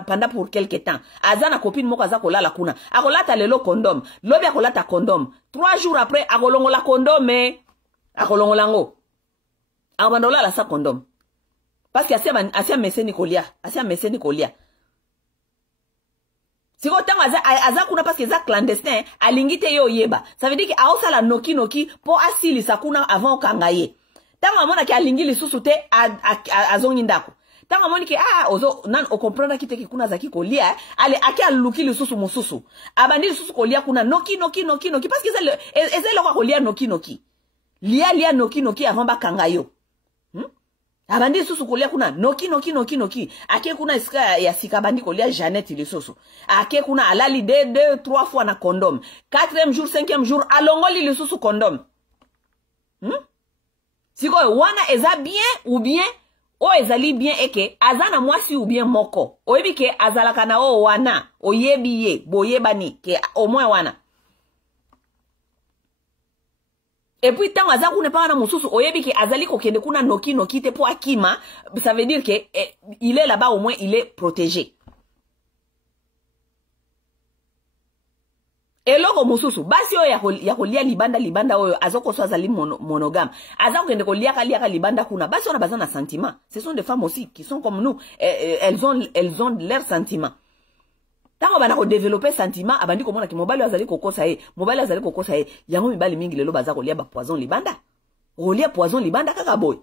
pendant pour quelque temps. Azana copine moko aza kola la kuna. Akola ta lelo condom. Lobi akola ta condom. 3 jours après akolongo la condom mais akolongo lango. Abandola la sa condom. Parce que asia meseni kolia, Si vous avez kuna parce que c'est clandestin, alingite yo yeba. Ça veut dire que aosa la noki pour asili sakuna avant kangaye. Tango amona ki alingi lisusu te azongi ndako. Tango amoni ki ozo nan o comprendre kite ki kuna zaki kolia, ale aki aluki lisusu mususu. Abandi lisusu kolia kuna noki parce que c'est le kolia noki. Lia noki avant ba kangayo. Abandi susu kolia kuna noki ake kuna iska ya sika bandi kolia Jeannette lisusu ake kuna alali 2-3 fois na condom 4e jour 5e jour alongoli lisusu condom siko wana eza bien ou bien o ezali bien eke azana mwasi ou bien moko oyebi ke azalaka na o wana oyebi ye boyebani ke au moins wana. Et puis, tant que vous n'avez pas un moussous, oyebi ke azali kokende kuna noki te po akima, ça veut dire que il est là-bas au moins, il est protégé. Et loko moussous, basi ya kolia libanda oyo, azoko so azali monogame. Azako kende kolia libanda kuna, basi on a besoin d'un sentiment. Ce sont des femmes aussi qui sont comme nous, elles ont leurs sentiments. Tant qu'on va développer sentiment, abandi komona ki mobali azali kokosa ye, yango mibali mingi lelo baza kolia ba poison libanda. Kolia poison libanda kaka boy.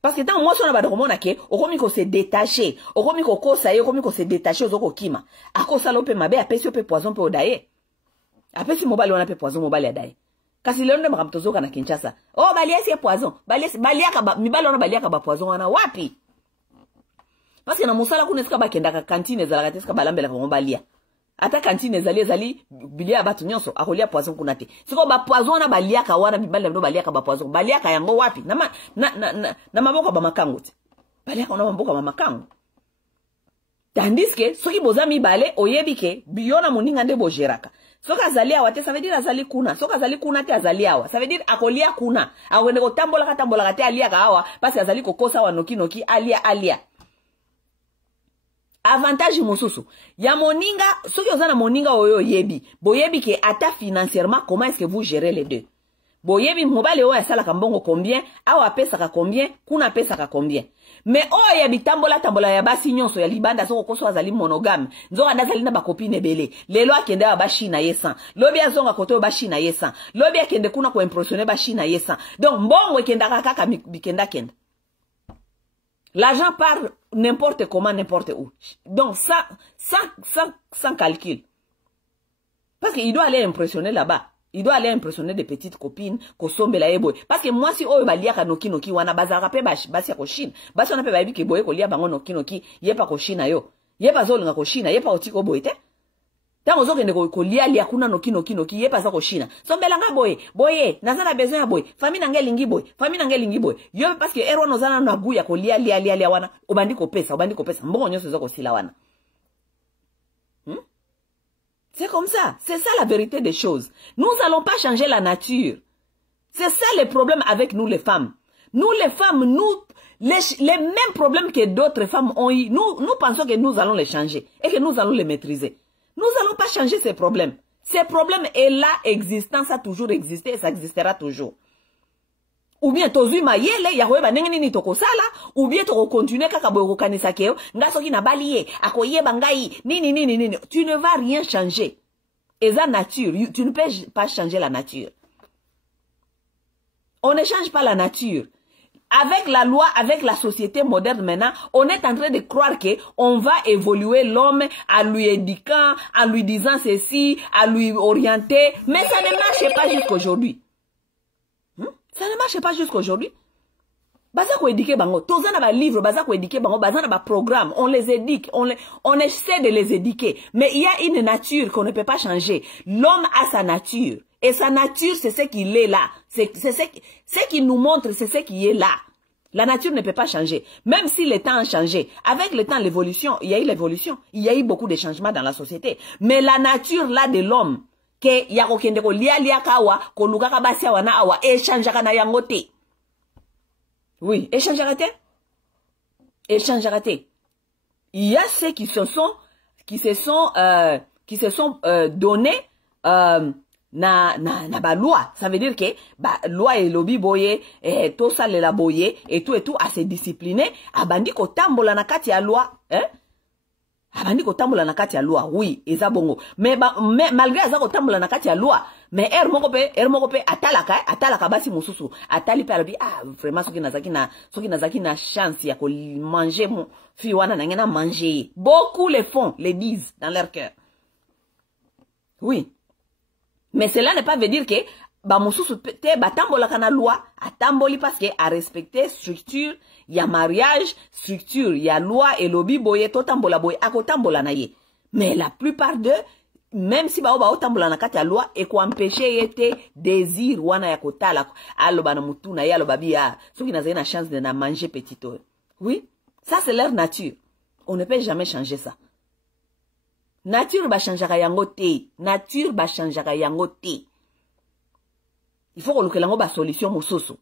Parce que tant moi sona ba komona ke, okomi ko se détacher, okomi ko kosa ye, okomi ko se détacher ozoko kima. Akosa lope mabe apesi ope poison pe odaye. Apesi mobali wana pe poison mobali adaye. Kasi lelo ndema kamtozoka na Kinshasa. Oh bali esi poison, baliaka mibali wana baliaka ba poison wana wapi? Parce que na musala kuna eska bakendaka cantine ezalaka te eska balambela ko balia. Ata cantine ezali bilia batu nyonso akolia poison kuna te. Siko ba poison na baliaka wana bibali ndo baliaka ba poison. Baliaka yango wapi? Na maboko ba makango te. Baliaka na maboko ba makango. Tandis que soki bozami bale oyebi ke biona muninga nde bojeraka. Soka azali awa te ça veut dire azali kuna. Soka azali kuna te azali awa. Ça veut dire akolia kuna. Awende ko tambola te alia ka awa parce que azali kokosa wa noki alia. Avantage mosusu. Ya moninga, ceux qui ont na moninga oyo yebi, boyebi ke ata financièrement, comment est-ce que vous gérez les deux? boyebi mobali oyo asalaka mbongo combien, awa apesaka combien, kuna apesaka combien. Mais oyo ya bitambola tambola ya basi nyonso ya libanda soko koso azali monogame, nzoka ndazali na bakopine ebele. Lelo akende ya bashi na yesan. Lobi azonga koto bashi na yesan. Lobi akende kuna ko impressionner bashi na yesan. Donc mbongo ekendaka kaka bikenda kenda. L'argent part n'importe comment, n'importe où. Donc ça, sans calcul. Parce qu'il doit aller impressionner là-bas. Il doit aller impressionner des petites copines, kosombe la eboy. Parce que moi, si oyo balia ka noki noki, wana bazara pe basi ya koshine. Basi wana pe babi ke boye kolia bango noki noki, ye pa koshina yo. Ye pa zolinga koshina, ye pa otiko boye te. Tango zoke ne kolia lia kuna noki noki noki, ye pa za koshina. Sombela nga boye, nazana besoin ya boye. Fami na ngelingi boye. Yo parce que ero nozana na guya kolia lia wana, obandi ko pesa. Mbongo nyoso zo kosila wana. C'est comme ça. C'est ça la vérité des choses. Nous n'allons pas changer la nature. C'est ça le problème avec nous les femmes. Nous les femmes, les mêmes problèmes que d'autres femmes ont eu, nous pensons que nous allons les changer et que nous allons les maîtriser. Nous n'allons pas changer ces problèmes. Ces problèmes est là, existant, ça a toujours existé et ça existera toujours. Ou bien tozu mayele ya koyeba ndenge nini tokosala, ou bien toko continuer kaka boye kokanisa keo nga soki na baliye akoyeba ngai nini. Tu ne vas rien changer. Et ça nature, tu ne peux pas changer la nature. On ne change pas la nature. Avec la loi, avec la société moderne maintenant, on est en train de croire que on va évoluer l'homme en lui éduquant, en lui disant ceci, à lui orienter, mais ça ne marche pas jusqu'aujourd'hui. Ça ne marche pas jusqu'aujourd'hui. Baza ko éduquer bango. Tozana ba livre, baza ko éduquer bango, baza na ba programme. On les éduque, on essaie de les éduquer. Mais il y a une nature qu'on ne peut pas changer. L'homme a sa nature. Et sa nature, c'est ce qu'il est là. C'est ce qu'il nous montre, c'est ce qui est là. La nature ne peut pas changer. Même si les temps ont changé. Avec le temps, l'évolution, il y a eu l'évolution. Il y a eu beaucoup de changements dans la société. Mais la nature là de l'homme, que yako kende ko lia kawa ko lukaka basi wana awa échangeaka na yango te. Oui, échangeaka te. Il y a ceux qui se sont donnés na ba loi. Ça veut dire que ba loi et lobby boye to salela boye et tout à se discipliner abandi ko tambola na kati ya loi, abandi ko tambola na kati ya loi, oui, eza bongo. Mais malgré ça ko tambola na kati ya loi, mais er moko pe atalaka basi mususu, atali pe alabi vraiment soki nazaki na chance ya ko manger mon fi wana na ngena manger. Beaucoup le font, le disent dans leur cœur. Oui. Mais cela ne pas veut dire que ba mususu te batambola kana loi, atamboli parce que a respecter structure, il y a mariage, structure, il y a loi et lobby boye to tambola boye akotambola na ye. Mais la plupart d'eux, même si ba otambola na kati ya loi et ko empêcher yete désir wana ya kotala aloba na mutu na ye aloba bia soki na na chance de na manger petito. Oui, ça c'est leur nature. On ne peut jamais changer ça. Nature ba changeaka yango te. Nature ba changeaka yango te. Il faut que l'on ait une solution moussoso.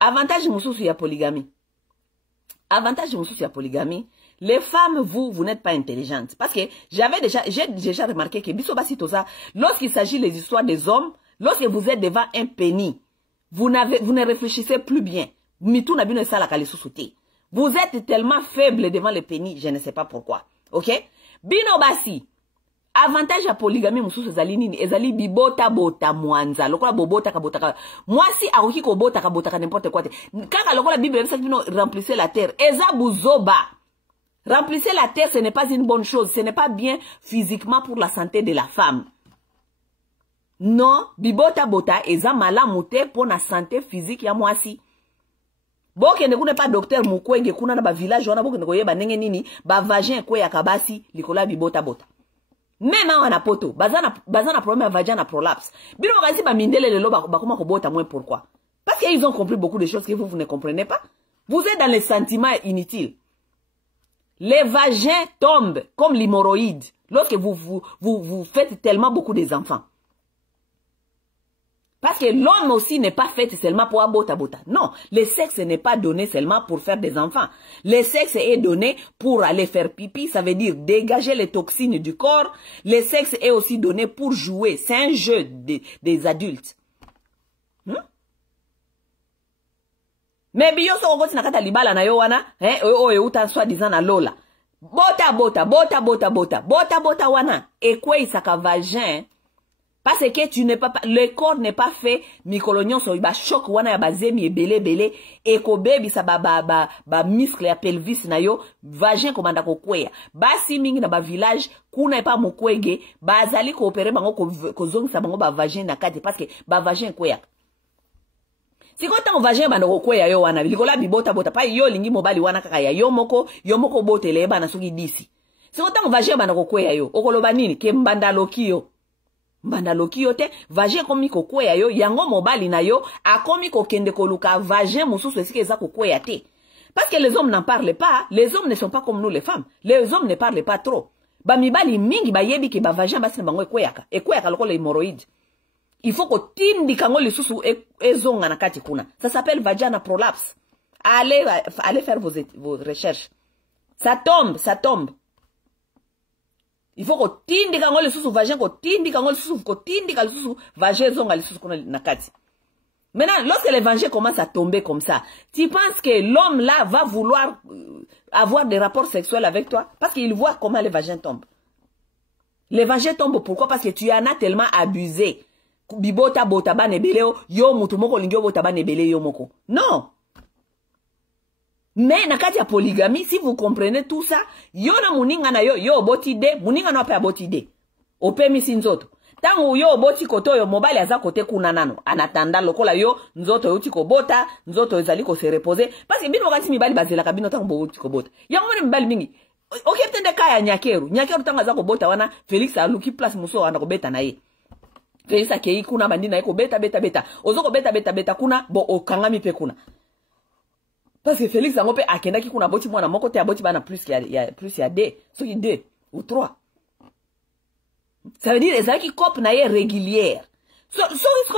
Avantage moussoso ya polygamie. Avantage moussoso ya polygamie. Les femmes, vous n'êtes pas intelligentes. Parce que j'ai déjà remarqué que lorsqu'il s'agit des histoires des hommes, lorsque vous êtes devant un pénis, vous ne réfléchissez plus bien. Vous êtes tellement faible devant le pénis, je ne sais pas pourquoi. Ok? Bino basi. Avantage à polygamie mususu ezali nini? Ezali bibota bota mwanza. Lokola bobota kabota. Moi si aruki ko bota kabota n'importe quoi. Kaka lokola Bible ça bino remplissez la terre. Eza buzoba. Remplissez la terre, ce n'est pas une bonne chose. Ce n'est pas bien physiquement pour la santé de la femme. Non, bibota bota eza malamu te pour la santé physique ya mwasi. Boke ne kune pas docteur mukwege kuna na ba village wana boke ne koyeba ndenge nini ba vagin kwe ya kabasi likola bibota bota. Même en poto, bazana problème à vagin à prolapse. Bino kasi ba mindele lelo ba kuma ko bota moins pourquoi? Parce qu'ils ont compris beaucoup de choses que vous ne comprenez pas. Vous êtes dans les sentiments inutiles. Les vagins tombent comme l'hémorroïde lorsque vous faites tellement beaucoup des enfants. Parce que l'homme aussi n'est pas fait seulement pour abota bota. Non, le sexe n'est pas donné seulement pour faire des enfants. Le sexe est donné pour aller faire pipi, ça veut dire dégager les toxines du corps. Le sexe est aussi donné pour jouer. C'est un jeu des adultes. Mais biyo so ngoti nakata libala na yo wana, oyo uta soi-disant na lola. Bota bota, bota bota bota, bota bota wana. Et quoi isaka vagin? Parce que tu n'es pas, le corps n'est pas fait, mikolonyon so iba choc wana ya bazemi e bele, et ko baby sa ba muscle ya pelvis na yo, vagin komanda ko kweya. Basi mingi na ba village, kuna e pa mukwege, bazali ko opere bango ko zongisa bango ba vagin na kati, parce que ba vagin kweya. Si quand on vagin bana ko kweya yo wana, bilikola bibota bota, pa yo lingi mobali wana kaka ya yo moko botele bana soki disi. Si quand on vagin bana ko kweya yo, okoloba nini, ke mbanda loki yo. Mbanda loki yo te, vagin komi ko kweya yo, yango mobali na yo, akomi ko kende ko luka vagin mususu esike eza ko kweya te. Parce que les hommes n'en parlent pas, les hommes ne sont pas comme nous les femmes. Les hommes ne parlent pas trop. Ba mibali mingi ba yebi ke ba vagin basi na bango ekweyaka lokola hémorroïde. Il faut que tindi kango lisusu ezonga na kati kuna. Ça s'appelle vagina prolapse. Allez faire vos recherches. Ça tombe. Il faut que tindi kango lisusu vagin ko tindi kango lisusu ko tindi ka lisusu vagin zonga lisusu kuna na kati. Maintenant, lorsque les vagins commencent à tomber comme ça, tu penses que l'homme là va vouloir avoir des rapports sexuels avec toi parce qu'il voit comment les vagins tombent. Les vagins tombent pourquoi? Parce que tu en as tellement abusé. Bibota bota ba nebeleo yo mutu moko lingyo bota ba nebele yo moko. Non. Mais nakati ya polygamie, si vous comprenez tout ça, yo na muninga na yo boti de, muninga na pe boti de. Opemi si nzoto. Tangu yo boti koto yo mobali aza kote kuna nano. Anatanda lokola yo nzoto yuti ko bota, nzoto ezali ko se reposer. Parce que bino wakati mibali bazela kabino tangu boti ko bota. Yango mone mibali mingi. Okeptende kaya nyakeru. Nyakeru tangu aza ko bota wana, Felix aluki place muso wana ko beta na ye. Felix akei kuna bandi na eko beta. Ozoko beta kuna, bo okangami pe kuna. Parce que Félix ango pe akenda ki kuna boti mwana moko te aboti bana plus ya deux, soki 2 ou 3. Ça veut dire ezaki cop na ye régulière. So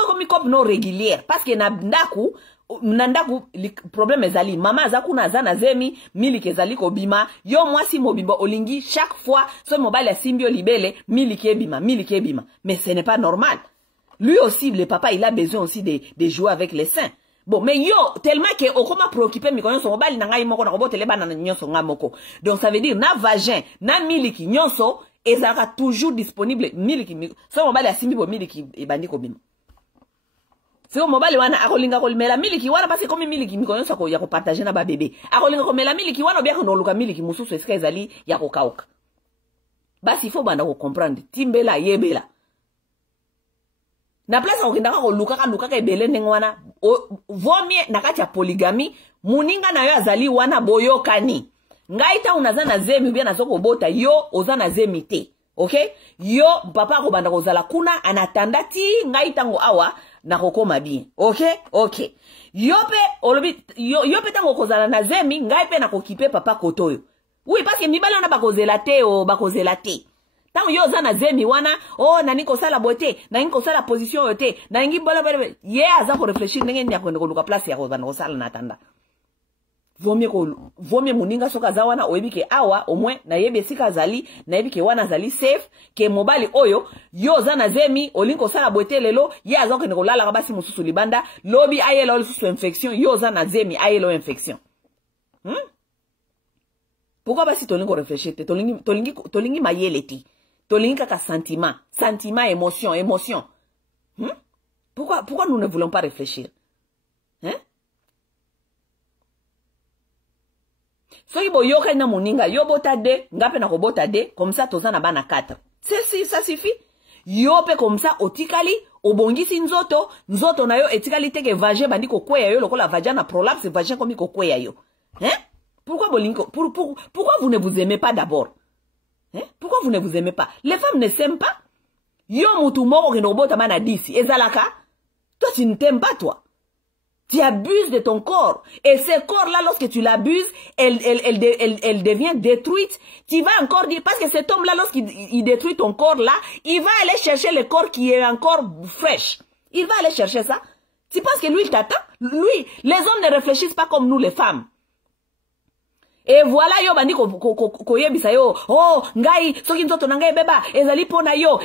comme cop non régulière parce que na ndaku problème ezali mama azaku na zana zemi miliki ezali ko bima yo mwasi mobimba olingi chaque fois so mobile ya simbio libele miliki ebima mais ce n'est pas normal. Lui aussi le papa il a besoin aussi de jouer avec les seins. Bon, mais yo, tellement que okoma préoccupé mi konyo so mobali na ngai moko na kobotele bana na nyonso nga moko. Donc ça veut dire na vagin, na miliki nyonso ezaka toujours disponible miliki. So mobali asimbi bo miliki ebandi ko bima. So mobali wana akolinga ko mela miliki wana parce que comme miliki mi konyo so ko ya ko partager na ba bébé. Akolinga ko mela miliki wana bien ko ndoluka miliki mususu eska ezali ya ko kauka. Basi il faut banda ko comprendre timbela yebela. Na place okendaka ko lukaka ebele ndengwana vomie nakati ya polygamie muninga na yo azali wana boyokani ngai ta unaza na zemi bien nazoko bota yo oza na zemi te. Okay? Yo papa ko banda kozala kuna anatanda ti ngai tango awa na kokoma bien. Okay? Yo pe tango kozala na zemi ngai pe na kokipe papa kotoyo. Oui parce que mibala na bakozela te. Tango yo za na zemi wana, nani ko sala bote, nani ko sala position yote, nani bola aza ko réfléchir ndenge ni akwenda ko luka place ya ko bana ko sala na tanda. Vomie muninga soka za wana oyebi ke awa au moins na yebe sika zali, na yebi ke wana zali safe, ke mobali oyo yo za na zemi olinko sala bote lelo, ye aza ko ndeko lala kabasi mususu libanda, lobi ayelo lususu infection, yo za na zemi ayelo infection. Pourquoi basi tolingo réfléchir te, tolingi mayele ti. Tolingi kaka sentiment, émotion. Pourquoi nous ne voulons pas réfléchir? So ibo yoka ina muninga, yo bota de, ngape na ko bota de, comme ça toza na bana 4. Ça suffit. Yo pe comme ça otikali, obongisi nzoto na yo etikali teke vagin bandi ko kweya yo lokola vagina prolapse vagin komi ko kweya yo. Pourquoi vous ne vous aimez pas d'abord? Pourquoi vous ne vous aimez pas? Les femmes ne s'aiment pas. Yo mutu moko ke no bota mana 10. Ezalaka. Toi tu ne t'aimes pas toi. Tu abuses de ton corps. Et ce corps-là, lorsque tu l'abuses, elle devient détruite. Tu vas encore dire, parce que cet homme-là, lorsqu'il détruit ton corps-là, il va aller chercher le corps qui est encore fraîche. Il va aller chercher ça. Tu penses que lui, il t'attend? Lui, les hommes ne réfléchissent pas comme nous, les femmes. Et voilà, yo bandi koyebisa yo, oh, ngai, soki nzoto na ngai beba, ezali pona yo,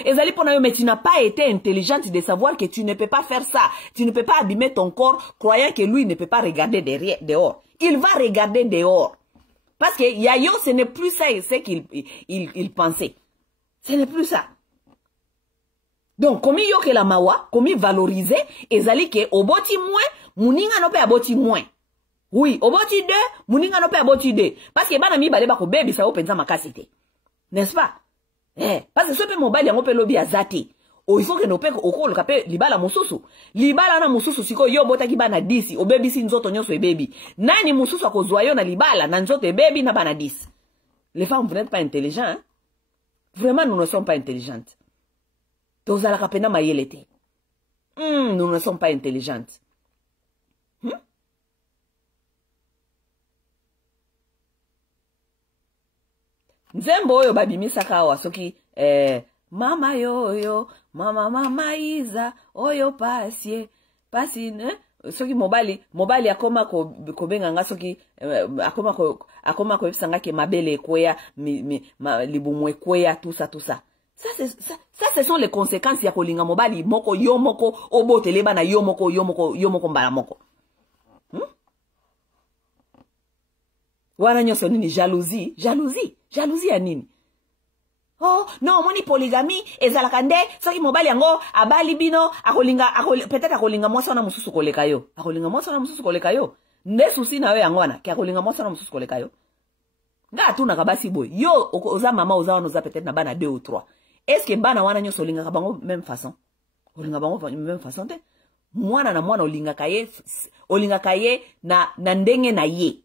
mais tu n'as pas été intelligente de savoir que tu ne peux pas faire ça. Tu ne peux pas abîmer ton corps, croyant que lui ne peut pas regarder dehors. Il va regarder dehors. Parce que Yayo, ce n'est plus ça, ce qu'il pensait. Ce n'est plus ça. Donc, comme yo que la mawa, comme valoriser, ezali ke oboti moins, muninga no pe aboti moins. Oui, oboti 2, muninga no pe aboti 2. Parce que bana mi bale bako baby sa openza makasite. N'est-ce pas? Parce que ce pe mobile yango pe lobi azate. O il faut que no pe okolo kape libala mususu. Libala na mususu siko yo bota ki bana 10, o baby si nzoto nyonso e baby. Nani mususu akozwa yo na libala na nzoto e baby na bana 10. Les femmes, vous n'êtes pas intelligents, hein? Vraiment, nous ne sommes pas intelligentes. Nous ne sommes pas intelligentes. Nzembo yo babimi sakawa soki mama yo mama iza oyo pasi ne soki mobali akoma ko benga nga soki akoma ko bisanga ke mabele kweya libumwe kweya tout ça. Ça, ce sont les conséquences ya kolinga mobali moko yo moko obotele bana yo moko mbala moko. Wana nyoso nini jalousie ya nini? Oh non, moni polygamie ezalaka nde soki mobali yango abali bino peut-être akolinga mwasi wana mususu koleka yo. Akolinga mwasi wana mususu koleka yo. Nde susi na yo yango wana ke akolinga mwasi wana mususu koleka yo. Nga tuna kabasi boy. Yo oza mama oza wana oza peut-être na bana 2 ou 3. Est-ce que bana wana nyoso olinga bango même façon? Olinga bango même façon te? Mwana na mwana olinga kaye na ndenge na ye.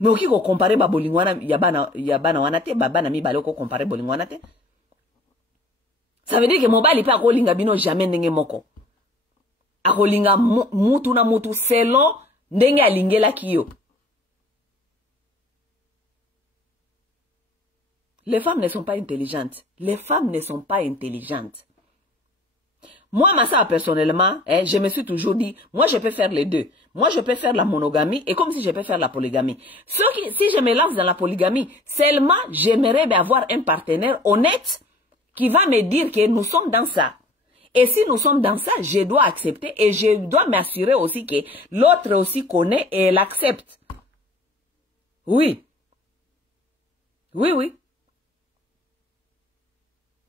Mais oki ko comparer ba bolingo wana ya bana wana te, bana mibale ko comparer bolingo wana te. Ça veut dire que mobali pa akolinga bino jamais ndenge moko. Akolinga mutu na mutu selon ndenge alingela kiyo. Les femmes ne sont pas intelligentes. Les femmes ne sont pas intelligentes. Moi, Massa, personnellement, je me suis toujours dit, moi, je peux faire les deux. Moi, je peux faire la monogamie et comme si je peux faire la polygamie. Si je me lance dans la polygamie, seulement, j'aimerais avoir un partenaire honnête qui va me dire que nous sommes dans ça. Et si nous sommes dans ça, je dois accepter et je dois m'assurer aussi que l'autre aussi connaît et l'accepte. Oui. Oui.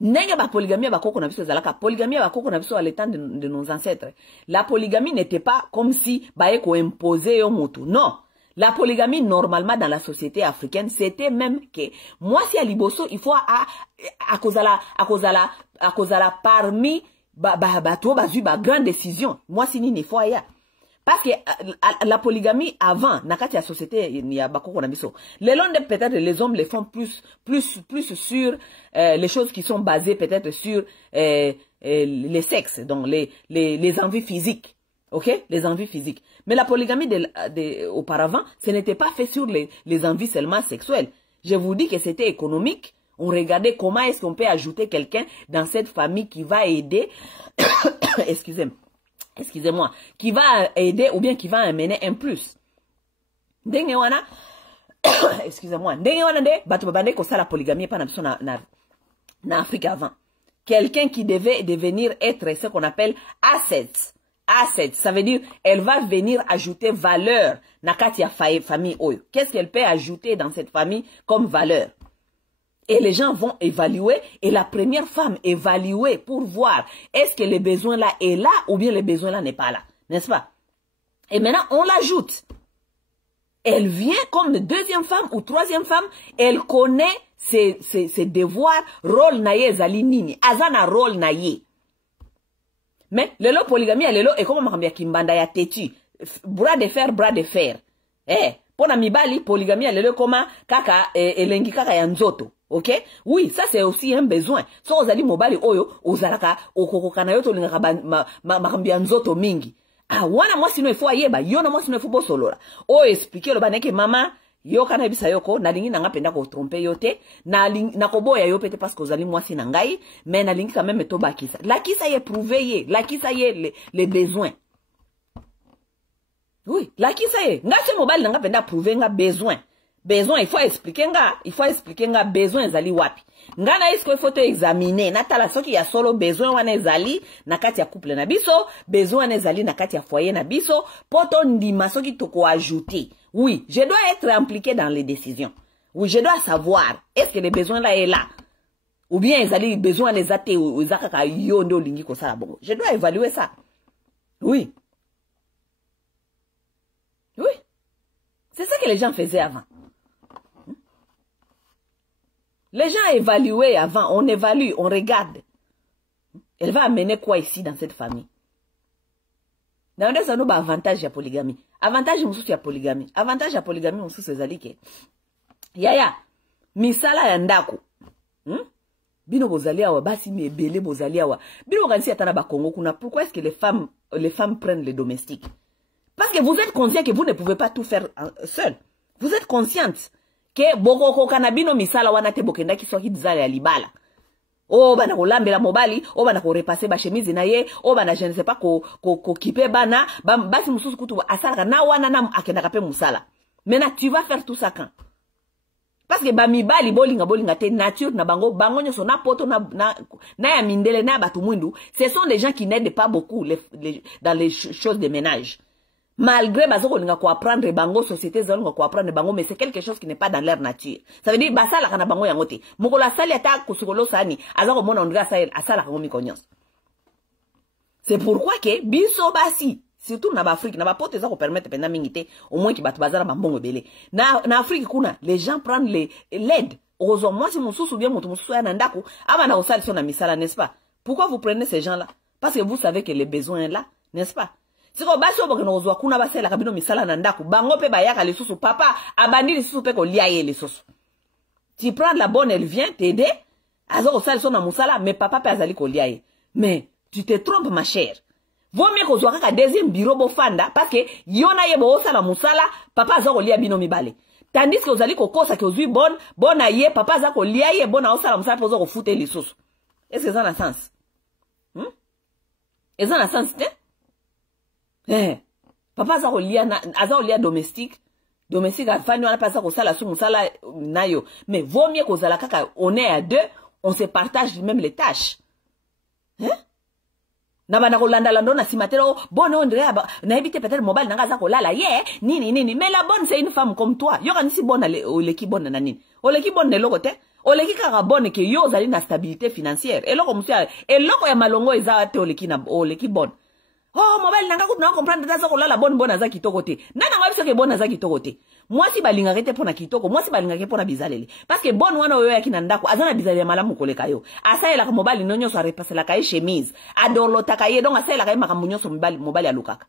Nenge ba polygamie ba koko na biso zalaka polygamie ba koko na biso à l'état de nos ancêtres. La polygamie n'était pas comme si ba eko imposer yo mutu. Non. La polygamie normalement dans la société africaine, c'était même que moi si à liboso il faut à kozala parmi to bazu ba grande décision. Moi si ni faut ya. Parce que la polygamie avant, nakati la société, il y a bakoko na biso. Les longs peut-être les hommes les font plus sur les choses qui sont basées peut-être sur les sexes, donc les envies physiques. OK? Les envies physiques. Mais la polygamie auparavant, ce n'était pas fait sur les envies seulement sexuelles. Je vous dis que c'était économique. On regardait comment est-ce qu'on peut ajouter quelqu'un dans cette famille qui va aider excusez-moi, qui va aider ou bien qui va amener un plus. Ndenge wana, excusez-moi, ndenge wana de, batu babande ko sala polygamie pa na biso na Afrique avant. Quelqu'un qui devait devenir être ce qu'on appelle assets. Assets, ça veut dire, elle va venir ajouter valeur na kati ya famille oyo. Qu'est-ce qu'elle peut ajouter dans cette famille comme valeur? Et les gens vont évaluer, et la première femme évaluer pour voir est-ce que le besoin là est là ou bien le besoin là n'est pas là, n'est-ce pas? Et maintenant, on l'ajoute. Elle vient comme deuxième femme ou troisième femme, elle connaît ses devoirs, rôle naye zali nini, azana rôle naye. Mais le lot polygamie, le lot est comme on kimbanda ya tetu, bras de fer. Pona mibali polygamie, le lot comme kaka elengi kaka ya nzoto. OK? Oui, ça c'est aussi un besoin. So ozali mobali oyo ozalaka okokoka na yo to lingaka makambia nzoto mingi. Ah wana mwasi no ifo ayeba, yo na mwasi no ifo bosolola. O expliquer lo baneke mama yo kana bisa yoko nalingi nanga penda ko tromper yo te na koboya yo pete parce que ozali mwasi na ngai mais nalingi quand même to bakisa lakisa ye prouver ye lakisa ye les besoins. Oui, lakisa ye nga se mobile nanga penda prouver nga besoin il faut expliquer nga besoin ezali wapi nga na isko il faut te examiner natala soki ya solo besoin wana ezali na kati ya couple na biso besoin wana ezali na kati ya foyer na biso poto ndima soki toko ajouter. Oui, je dois être impliqué dans les décisions. Oui, je dois savoir est-ce que le besoin là est là ou bien ezali besoin les até ou ezaka yo ndo lingi ko sala bongo. Je dois évaluer ça. Oui. Oui. C'est ça que les gens faisaient avant. Les gens évaluaient avant, on évalue, on regarde. Elle va amener quoi ici dans cette famille? Dans le ça nous avantage à polygamie. Avantage mususu ya polygamie. Avantage à polygamie mususu ezali ke. Yaya, misala ya ndako. Bino bozali awa basi mebele bozali awa. Bino kanisi atana ba Congo kuna. Pourquoi est-ce que les femmes prennent les domestiques? Parce que vous êtes conscient que vous ne pouvez pas tout faire seul. Vous êtes consciente que boko kanabino misala wana te bokenda ki soki dizala ya libala. O bana ko lambela mobali, o bana ko repasser ba chemise na ye, o bana je ne sais pas ko kipe bana, basi mususu kutu asala na wana na akenda kape musala. Maintenant tu vas faire tout ça quand? Parce que ba mibali bolinga te nature na bango nyoso na poto na ya mindele na batu mwindu, ce sont des gens qui n'aident pas beaucoup dans les choses de ménage. Malgré bazoko linga ko apprendre bango société zalunga ko apprendre bango mais c'est quelque chose qui n'est pas dans leur nature. Ça veut dire basala kana bango yangote. Mokola sali ata kusukolo sani azako mona ondira sa asala ko mikonyos. C'est pourquoi que biso basi surtout na Afrique na ba pote za ko permettre penda mingité au moins ki batu bazala bambongo belé. Na Afrique kuna les gens prennent l'aide. Heureusement moi si mususu bien mutu mususu ya ndako ama na osali sona misala n'est-ce pas? Pourquoi vous prenez ces gens là? Parce que vous savez que les besoins là, n'est-ce pas? Si ko basi obo keno ozwa kuna basela kabino misala na ndako bango pe bayaka lisusu papa abandi lisusu pe ko lia ye lisusu. Tu prends la bonne elle vient t'aider azo osali sona musala mais papa pe azali ko lia ye. Mais tu te trompes ma chère. Vaut mieux ko ozwa kaka deuxième bureau bo fanda parce que yona ye bo osala musala papa azo ko lia bino mibale. Tandis que ozali ko kosa ke ozwi bonne aye papa azo ko lia ye bona osala musala po ozo ko fute lisusu. Est-ce que ça a sens? Est-ce que ça a sens te? Papa aza olia domestique afani wana pasa ko sala su musala nayo mais vaut mieux ko zala kaka on est à deux on se partage même les tâches na bana ko landa lando na simatero bonne on dirait na habite peut-être mobile nanga za ko lala nini mais la bonne c'est une femme comme toi yo kanisi bonne oleki bonne na nini oleki bonne loko te oleki kaka bonne ke yo zali na stabilité financière eloko musia eloko ya malongo eza te oleki bonne. Oh, mobile nanga ko na comprendre daza ko la bonne aza kitoko te. Nana nga biso ke bonne aza kitoko te. Moi si balinga rete pona kitoko, moi si balinga ke pona bizaleli. Parce que bonne wana oyo yakina ndako azana bizaleli malamu koleka yo. Asaela ka mobile nonyo so repasser la kaye chemise. Adorlota kaye donc asaela kaye makambo so mobile alukaka.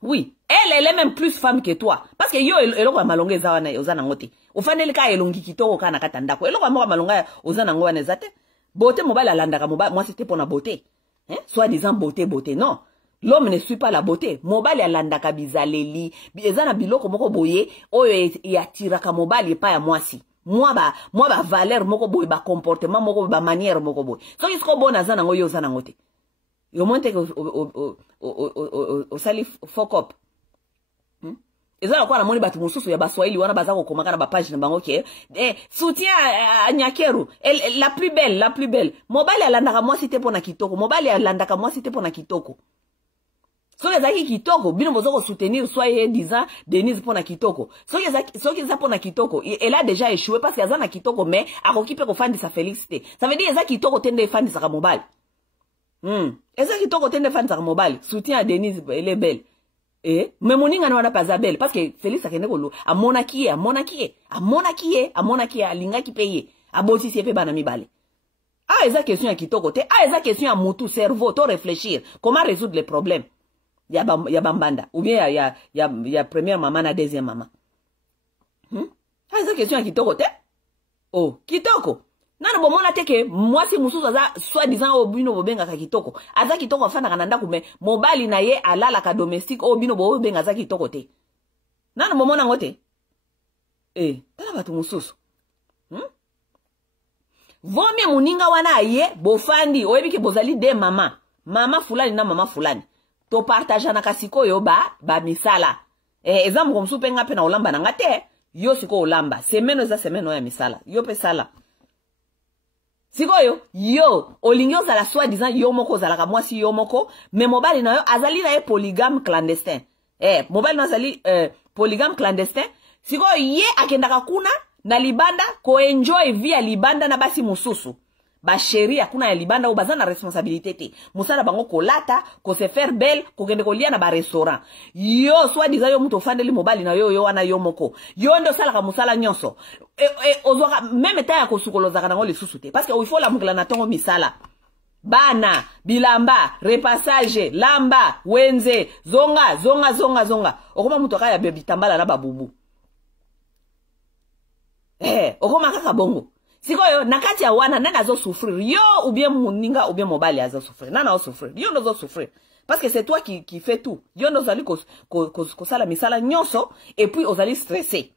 Oui, elle est même plus femme que toi parce que yo eloko malonga ezawana ozana ngote. Ofanele ka elongi kitoko kana kata ndako. Eloko malonga ozana ngwana ezate. Beauté mobile alandaka mobile moi c'était pour na beauté. Soit disant beauté, non. L'homme ne suit pas la beauté. Mobile ya landaka bizaleli. Ezana biloko moko boye. Oyo yatira ka mobile pa ya mwasi. Moi ba valeur moko boye, ba comportement moko, ba manière moko boye. So isko bona zana ngoyo zana ngote. Yo monte o sali fuck up. Ezala kwa na moni batu mususu ya baswahili wana bazako komaka na ba page na bango ke soutien à Nyakeru la plus belle mobile alandaka moi c'était pour na kitoko mobile alandaka moi c'était pour na kitoko so ezaki kitoko bino bozoko soutenir soit disant Denise pour na kitoko so ezaki pour na kitoko elle a déjà échoué parce que azana kitoko mais akokipe ko fandi sa félicité ça veut dire ezaki kitoko tende fandi sa mobile ezaki kitoko tende fandi sa mobile soutien à Denise elle est belle. Mais moninga na wana pas belle parce que Félix akende ko lo a monaki alinga ki paye aboti si pe bana mibale. Eza question ya kitoko te, eza question ya mutu cerveau to réfléchir comment résoudre les problèmes. Ya bambanda ou bien ya première maman na deuxième maman. Eza question ya kitoko te. Oh, kitoko. Nana bomona teke mwasi mususu aza soit disant obino bobenga ka kitoko aza kitoko afana kananda kume mobali na ye alala ka domestique obino bobenga aza kitoko te. Nana bomona ngote tala batu mususu. Vomi muninga wana ye, bofandi, oyebi ke bozali de mama. Mama fulani na mama fulani. To partage na kasiko yo ba misala. Example komsu penga pena olamba na ngate, yo siko olamba. Semeno za semeno ya misala. Yo pe sala. Siko yo, olingyo za la soi-disant yo moko za la kamwasi yo moko, me mobali na yo azali na ye polygame clandestin. Mobali na azali polygame clandestin. Siko ye akendaka kuna na libanda ko enjoy via libanda na basi mususu. Ba chéri akuna ya libanda ou bazana responsabilité te. Musala bango kolata, ko se faire belle, ko kende ko lia na ba restaurant. Yo soi-disant yo muto fandeli mobali na yo wana yo moko. Yo ndo sala ka musala nyonso. Ozoka même ta ya ko sukoloza kana ngoli susu te parce que il faut la mukla na tongo misala. Bana, bilamba, repassage, lamba, wenze, zonga. Okoma muto kaya bebi tambala na babubu. Okoma kaka bongo. Sikoyo nakati ya wana nana zo souffrir. Yo ou bien muninga ou bien mobali azo souffrir. Nana zo souffrir. Yo no zo souffrir. Parce que c'est toi qui fais tout. Yo no zali ko sala misala nyonso et puis ozali stressé.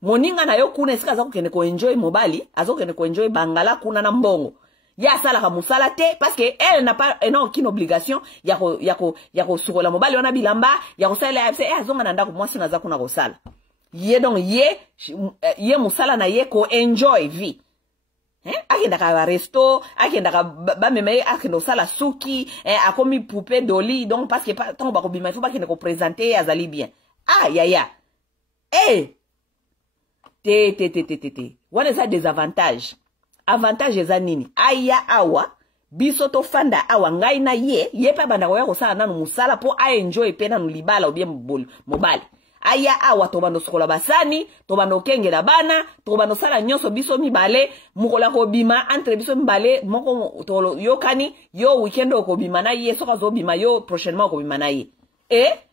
Moninga na yo kuna esika azo kende ko enjoy mobali, azo kende ko enjoy bangala kuna na mbongo. Ya sala ka musala te parce que elle n'a pas aucune obligation ya ko sukola mobali wana bilamba, ya ko sala azonga na ndako mwasi na za kuna ko sala. Ye donc ye musala na ye ko enjoy vie. Akenda ka resto, akenda ka ba meme akenda sala suki, akomi poupée doli donc parce que tant ba ko bima il faut pas qu'il ne ko présenter azali bien. Ya. What is that désavantage? Avantage eza nini? Aya awa biso to fanda awa ngai na ye pa banda ko ya ko sala nanu musala po a enjoy pena no libala ou bien mobali. Aya awa tobando sokola basani, tobando kengela bana, tobando sala nyonso biso mibale, mukola ko bima entre biso mibale, moko tolo yokani, yo weekend ko bima na ye, soka zo bima yo prochainement ko bima na ye.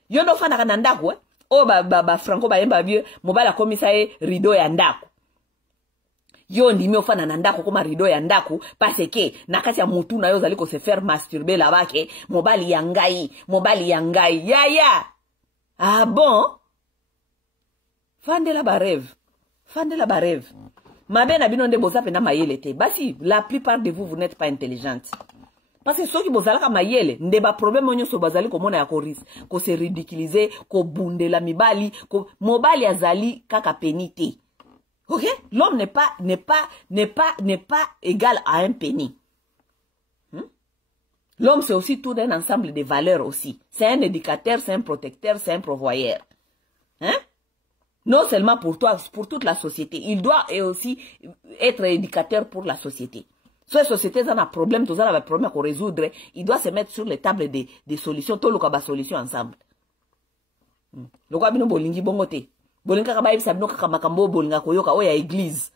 Yo no fana kana ndako ba Franco ba yemba bie, mobala komisa ye rideau ya ndako. Yo ndimi ofana na ndako koma rideau ya ndako parce que nakati ya mutu na yo zali ko se faire masturber la bake, mobali ya ngai. Ya. Ah bon? Fandela ba rêve. Mabe na bino nde bozape na mayele te. Basi, la plupart de vous n'êtes pas intelligente. Parce que ceux qui bozala ka mayele, nde ba problème onyo so bazali ko mona ya ko se ridiculiser, ko bundela mibali, ko mobali azali kaka penité. OK? L'homme n'est pas égal à un penny. L'homme c'est aussi tout un ensemble de valeurs aussi. C'est un éducateur, c'est un protecteur, c'est un pourvoyeur. Non seulement pour toi, pour toute la société. Il doit aussi être éducateur pour la société. Si la société a un problème, tout ça a un problème à résoudre, il doit se mettre sur les tables des solutions, tout le monde a solution ensemble. Le quoi bino bolingi bongote. Bolinga kaba ibisa bino kaka makambo bolinga koyoka oya église.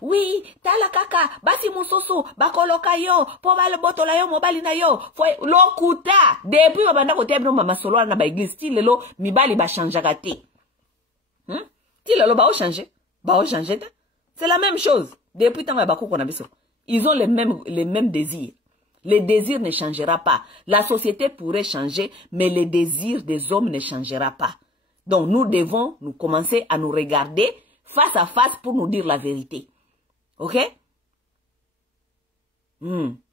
Oui, tala kaka, basi musoso, bakoloka yo, po bale botola yo, mobali na yo, foi lokuta. Depuis babanda kote bino mama solo na ba église, ti lelo mibali ba changeaka te. Ti lelo ba o changer. C'est la même chose. Depuis tant ba ko na biso. Ils ont les mêmes désirs. Le désir ne changera pas. La société pourrait changer, mais le désir des hommes ne changera pas. Donc nous devons nous commencer à nous regarder face à face pour nous dire la vérité. OK?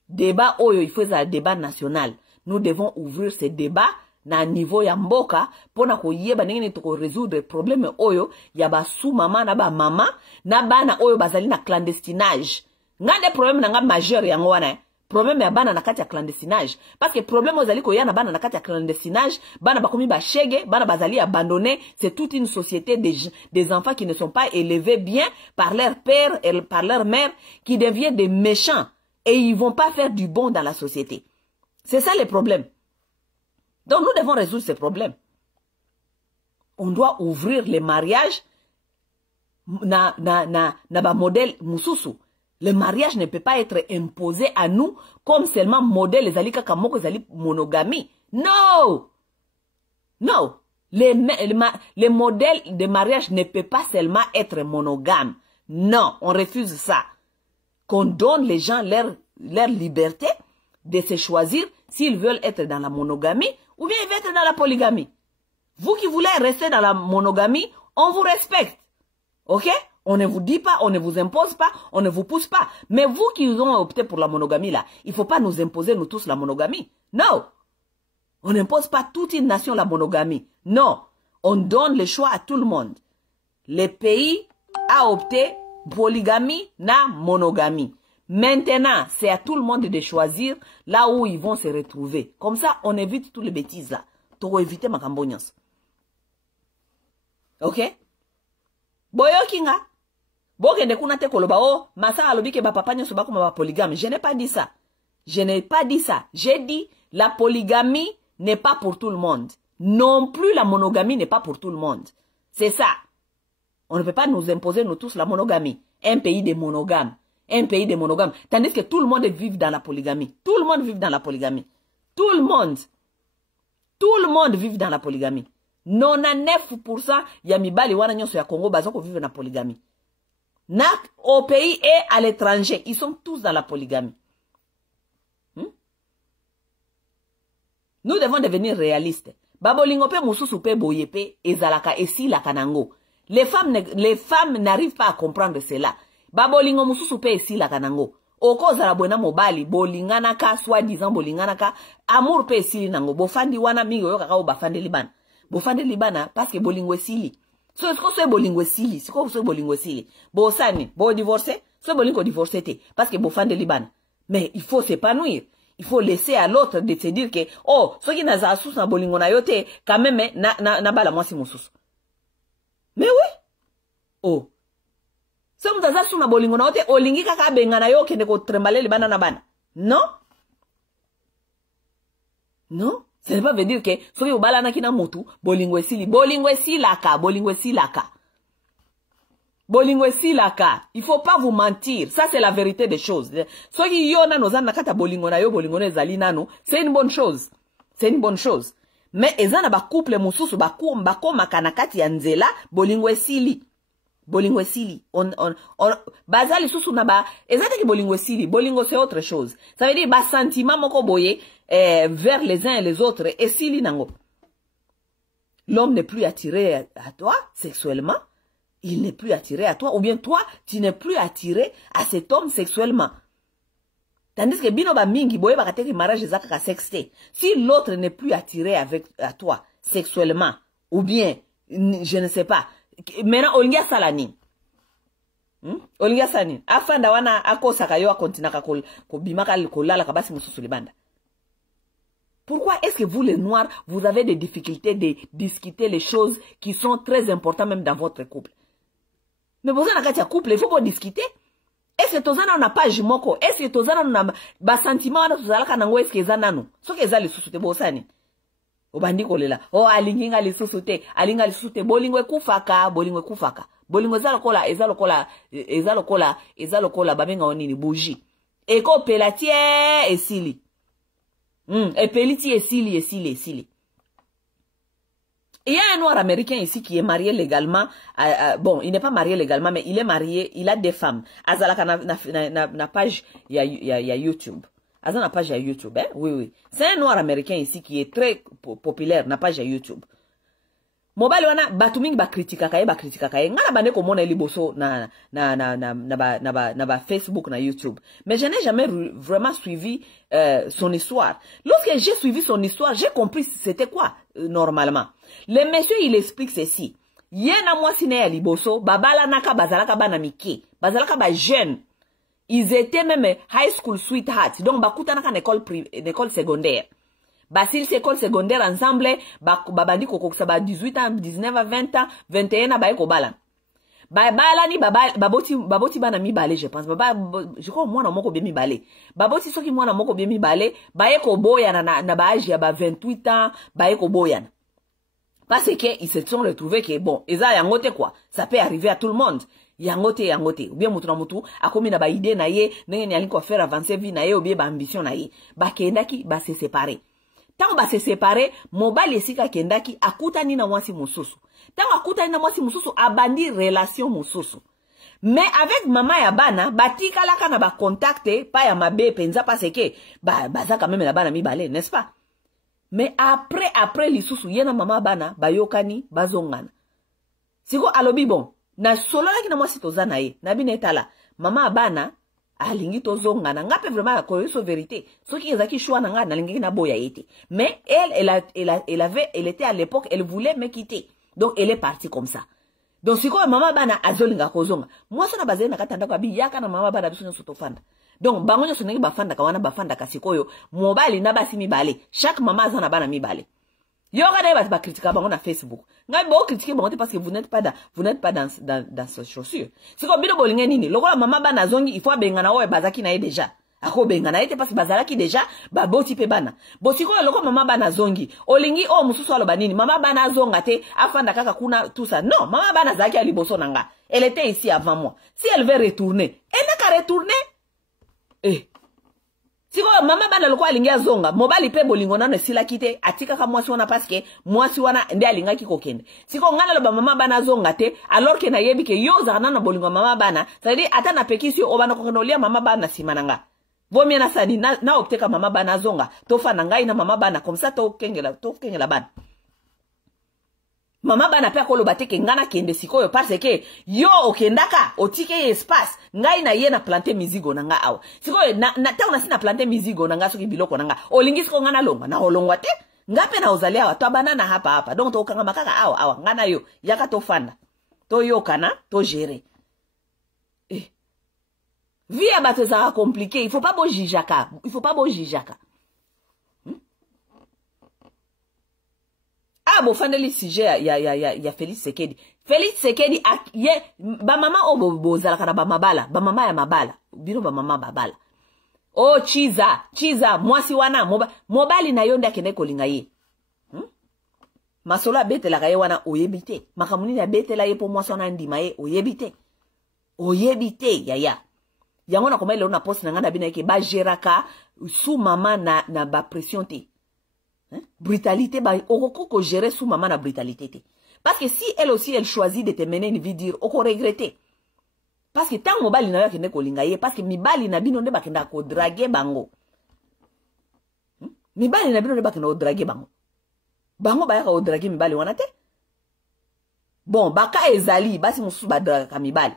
Débat oyo, il faut un débat national. Nous devons ouvrir ce débat na niveau ya mboka pona ko yeba ndenge to ko résoudre problème oyo ya ba sous mama na ba mama na bana oyo bazali na clandestinage. Ngande problème nga majeur yango wana. Problème ya bana na kati ya clandestinage parce que problème ozali ko ya na bana na kati ya clandestinage, bana bakomi ba shege, bana bazali abandonné, c'est toute une société des enfants qui ne sont pas élevés bien par leur père et par leur mère qui deviennent des méchants et ils vont pas faire du bon dans la société. C'est ça le problème. Donc nous devons résoudre ces problèmes. On doit ouvrir les mariages na ba modèle mususu. Le mariage ne peut pas être imposé à nous comme seulement modèle les alika kamoko zali monogamie. Non. Non. Le modèle de mariage ne peut pas seulement être monogame. Non, on refuse ça. Qu'on donne les gens leur liberté de se choisir s'ils veulent être dans la monogamie ou bien ils veulent être dans la polygamie. Vous qui voulez rester dans la monogamie, on vous respecte. Ok? On ne vous dit pas, on ne vous impose pas, on ne vous pousse pas. Mais vous qui ont opté pour la monogamie là, il ne faut pas nous imposer nous tous la monogamie. Non. On n'impose pas toute une nation la monogamie. Non. On donne le choix à tout le monde. Le pays a opté polygamie na monogamie. Maintenant, c'est à tout le monde de choisir là où ils vont se retrouver. Comme ça, on évite toutes les bêtises là. Pour éviter ma camboniance. Ok? Boyo kinga. Bokende kuna te koloba o masa alobi ke ba papa nyoso ba kuma ba polygame. Je n'ai pas dit ça. Je n'ai pas dit ça. J'ai dit la polygamie n'est pas pour tout le monde. Non plus la monogamie n'est pas pour tout le monde. C'est ça. On ne peut pas nous imposer nous tous la monogamie. Un pays de monogames. Un pays de monogames. Tandis que tout le monde vive dans la polygamie. Tout le monde vive dans la polygamie. Tout le monde. Tout le monde vive dans la polygamie. 99% ya mibali wana nyonso ya Congo bazoko vivre dans la polygamie. Au pays et à l'étranger, ils sont tous dans la polygamie. Nous devons devenir réalistes. Babolingo pe mususu pe boye pe ezalaka esi la kanango. Les femmes n'arrivent pas à comprendre cela. Babolingo mususu pe esi la kanango. Oko zala buena mobali bolingana ka soi-disant bolingana ka amour pe esi nango. Bofandi wana mingo yo kakao bafande libana. Bofande libana parce que bolingo esili. So est-ce que c'est bolingo esili? C'est quoi c'est bolingo esili? Bo sani, bo divorcer, so bolingo divorcer te parce que bofande libana. Mais il faut s'épanouir. Il faut laisser à l'autre de se dire que, oh, ce qui n'a pas sous na bolingo na yote, quand même, na bala moi si mon sous. Mais oui. Oh. Ce qui n'a pas sous na bolingo na yote, olingi kaka benga na yo, kende ko trembale le bana na bana. Non? Non? Ce n'est pas veut dire que, ce qui bala na kina motu, bolingo esili laka, bolingo esili laka. Bolingo esi laka. Il faut pas vous mentir. Ça, c'est la vérité des choses. Ce qui yona nozan nakata bolingo na yo, bolingo na ezali nano, c'est une bonne chose. C'est une bonne chose. Mais ezana ba couple mususu bako makanakati ya nzela, bolingo esili. Bolingo esili. Bazali susu na ba, ezate ki bolingo esili. Bolingo c'est autre chose. Ça veut dire, ba sentiment moko boye, vers les uns et les autres, esili nango. L'homme n'est plus attiré à toi, sexuellement. Il n'est plus attiré à toi, ou bien toi, tu n'es plus attiré à cet homme sexuellement. Tandis que bino ba mingi boye ba kateki mariage ezaka sexté. Si l'autre n'est plus attiré à toi sexuellement, ou bien, je ne sais pas, maintenant olingia salani. Olingia salani. Afanda wana akosaka yo akontinaka bimaka kolala kabasi mususu libanda. Pourquoi est-ce que vous les noirs, vous avez des difficultés de discuter les choses qui sont très importantes même dans votre couple? Mais vous avez un couple, il faut pas discuter. Est-ce que tozana na page moko? Est-ce que tozana na ba sentiment na tozala kanango est-ce que zanano? So que ezali susute bosani. Obandi kolela. Oh alinginga li susute, alinga li susute bolingo kufaka, bolingo kufaka. Bolingo ezalo kola babenga onini bougie. Eko pelatie esili. Et peliti esili. Il y a un noir américain ici qui est marié légalement. Bon, il n'est pas marié légalement, mais il est marié. Il a des femmes. Azalaka na page il y a YouTube. Azalaka na page il y a YouTube, hein? Oui. C'est un noir américain ici qui est très populaire na page il y a YouTube. Mobile wana batuming ba kritika kaye. Ngana bande ko mona liboso na Facebook na YouTube. Mais je n'ai jamais vraiment suivi son histoire. Lorsque j'ai suivi son histoire, j'ai compris c'était quoi normalement. Le monsieur il explique ceci. Yena mwasi na ya liboso babala naka bazalaka bana mike, bazalaka ba jeune. Ils étaient même high school sweethearts. Donc bakuta naka école secondaire. Basil école secondaire ensemble, babandi kokoksa ba 18 ans, 19 ans, 20 ans, 21 ans ba eko bala. Bala ni baboti bana mi balé, je pense. Je crois mwana moko bien mi balé. Baboti soki mwana moko bien mi balé, ba eko boyana na ba âge ya ba 28 ans, ba eko boyana. Parce que ils se sont retrouvés que bon, eza yangote quoi. Ça peut arriver à tout le monde. Yangote. Ou bien mutu na mutu, akomi na ba idée na ye, nenge ni alinko faire avancer vie na ye, ou bien ba ambition na ye. Ba kendaki, ba se séparer. Tant ba se séparer, mobali esika kendaki, akuta ni na mwasi mususu. Tant akuta ni na mwasi mususu, abandi relation mususu. Mais avec maman ya bana, batika laka na ba contacte, pa ya mabe penza parce que, baza quand même la bana mi balé, n'est-ce pas? Mais après, lisusu, yena maman bana, bayokani, bazongana. Siko alobi bon, na solo la ki na mwasi toza na ye na bina etala mama bana alingi tozonga na ngape vraiment ko so vérité ce qui ezaki choix na nga na lingi na boya yete mais elle était à l'époque elle voulait me quitter donc elle est partie comme ça donc siko mama bana azolinga kozonga moi so na bazeli na katanda kwa bi yaka na mama bana biso nyoso tofanda donc bango nyoso ndenge bafanda ka wana bafanda ka sikoyo mobali na basi mibale chaque mama azana bana mibale yo kada ba critiquer bango na Facebook ngai bo critiquer bango parce que vous n'êtes pas dans ces chaussures siko bino bolinga nini lokola mama bana zongi il faut benga na oyo bazaki na ye déjà ako benga na ye te parce que bazalaki déjà ba boti pe bana bo siko lokola mama bana zongi olingi o mususu aloba nini mama bana zonga te afanda kaka kuna tout ça non mama bana zaki ali boso nanga elle était ici avant moi si elle veut retourner elle n'a qu'à retourner siko mama bana loko alingi azonga mobali pe bolingo nano sila kite atika ka mwasi wana parce que mwasi wana ndi alinga ki kokende siko ngana loba mama bana zonga te alors que na yebi ke yoza na bolingo mama bana ça veut dire ata na pekisi obana kokonolia mama bana simananga vomi na sani na opteka mama bana zonga tofa na ngai na mama bana comme ça to kengela bana mama bana pe akoloba te ke ngana kende sikoyo parce que yo okendaka otike espace ngai na ye na planter mizigo na nga awa sikoyo na ta sina planter mizigo na nga soki biloko na nga olingi siko ngana longa na olongwa te ngape na ozali awa to banana hapa donc to kanga makaka awa ngana yo yaka to fanda to yokana to gérer vie ya bato ça compliqué il faut pas bo jijaka bo fandeli sujet ya Félix Sekedi ye ba mama o bozala kana ba mama ya mabala bino ba mama babala chiza mwasi wana mobali na yonde akende kolinga ye masolo betela ka ye wana oyebite makamuni na betela ye po mwasi wana ndima ye oyebite yaya yango na komela na poste na ngana bina ke ba geraka sous mama na ba pression te brutalité ba okoko gérer sous maman na brutalité te parce que si elle aussi elle choisit de te mener une vie dire oko regretter parce que tant mobali na yakende kolinga ye parce que mibali na bino nde bakenda ko draguer bango mibali na bino nde bakenda ko draguer bango ba yaka ko draguer mibali wana te bon baka ezali basi mususu ba draguer mibali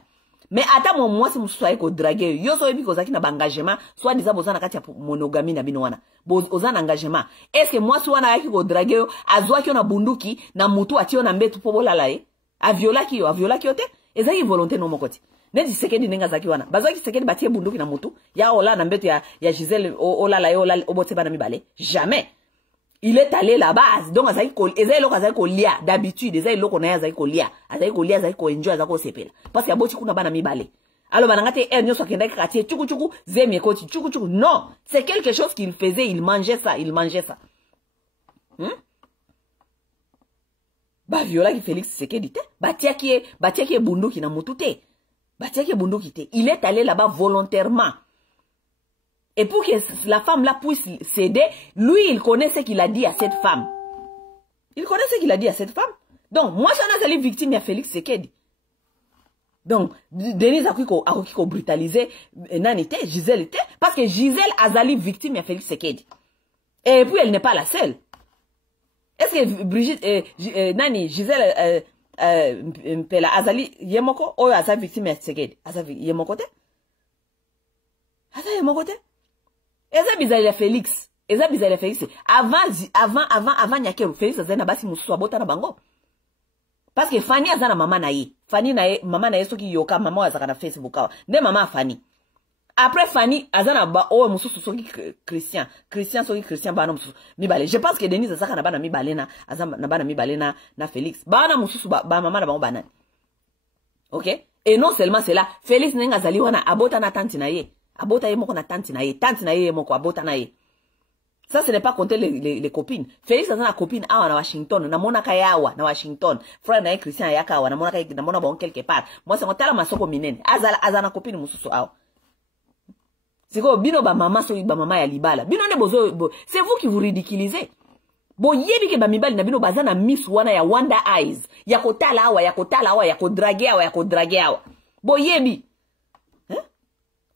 mais ata mwasi mususu ay ko draguer yo so ebi ko zaki na engagement soit disant bozana kati ya monogamie na bino wana ozana engagement est-ce que mwasi wana yaki ko draguer yo azwaki na bunduki na mutu atio na mbetu po bolala ye aviolaki yo te ezaki volonté no mokoti neti Sekedi ninga zaki wana bazaki Sekedi batie bunduki na mutu ya ola na mbetu ya Gisèle olala ye ola obote bana mibale jamais il est allé là-bas donc azaki ko lia d'habitude ezali loko na azaki ko lia azaki ko enjoy azaki ko sepela parce que aboti kuna bana mibale alors bananga te nyoso akenda kati chuku zemi ekoti chuku non c'est quelque chose qu'il faisait il mangeait ça ba viola ki Félix Sekedi te batiaki bunduki na mutu te il est allé là-bas volontairement. Et pour que la femme-là puisse céder, lui, il connaît ce qu'il a dit à cette femme. Donc, moi, j'en ai victime de Félix Sekedi. Donc, Denise a pu brutaliser Nanite, Gisèle était, parce que Gisèle a été victime de Félix Sekedi. Et puis, elle n'est pas la seule. Est-ce que Brigitte, Gisèle, Pela Azali, Yemoko, ou Azali victime de Sekedi? Azali Yemoko te? Eza bizali ya Félix. Avant Nyakeru, Félix azana basi mususu abota na bango. Parce que Fanny azana mama na ye. Mama na ye soki yoka mama azaka na Facebook awa. Nde mama Fanny. Après Fanny azana ba o mususu soki Christian soki Christian bana mususu mibale. Je pense que Denise azaka na bana mibale na azana na bana mibale na Félix. Bana mususu ba mama na bango bana. OK? Et non seulement cela, Félix nenga azali wana abota na tante na ye. Abota ye moko na tante na ye moko abota na ye. Ça ce n'est pas compter les copines. Félix a une copine awa na Washington, na mona kayawa na Washington. Frère na Christian yaka awa na mona bon quelque part. Moi c'est motala masoko minene. Azana copine mususu awa. Siko bino ba mama so ba mama ya libala. Bino ne bozo c'est vous qui vous ridiculisez. Bo yebi ke ba mibali na bino bazana miss wana ya wonder eyes. Ya kotala awa, ya kodrage awa. Bo yebi.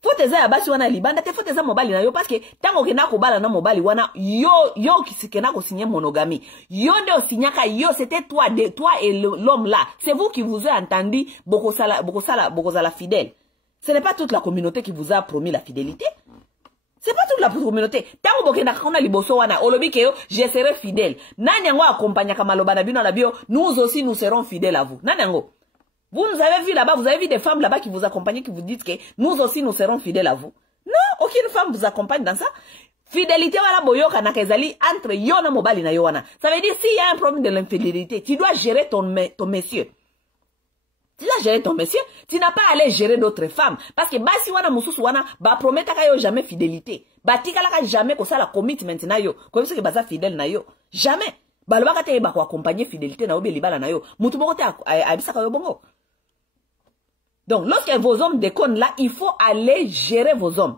Faut eza ya basi wana libanda te, faut eza mobali na yo parce que tango kena ko bala na mobali wana yo kena ko signer monogamie. Yo nde o signaka yo, c'était toi et l'homme là. C'est vous qui vous avez entendu bokosala fidèle. Ce n'est pas toute la communauté qui vous a promis la fidélité. C'est pas toute la communauté. Tango bokena kona liboso wana olobi ke yo je serai fidèle. Nani yango accompagna ka maloba na bino la bio, nous aussi nous serons fidèles à vous. Nani yango? Vous nous avez vu là-bas, vous avez vu des femmes là-bas qui vous accompagnent, qui vous disent que nous aussi nous serons fidèles à vous. Non, aucune femme vous accompagne dans ça. Fidélité wala boyoka na kezali entre yo na mobali na yo wana. Ça veut dire s'il y a un problème de l'infidélité, tu dois gérer ton monsieur. Tu dois gérer ton monsieur, tu n'as pas à aller gérer d'autres femmes. Parce que basi wana mususu wana, ba prometa ka yo jamais fidélité. Ba tika la ka jamais ko ça la commitment na yo. Comme ça que baza fidèle na yo. Jamais. Ba loba ka te ba ko accompagner fidélité na obe libala na yo. Mutu moko te abisa ka yo bongo. Donc, lorsque vos hommes déconnent là, il faut aller gérer vos hommes.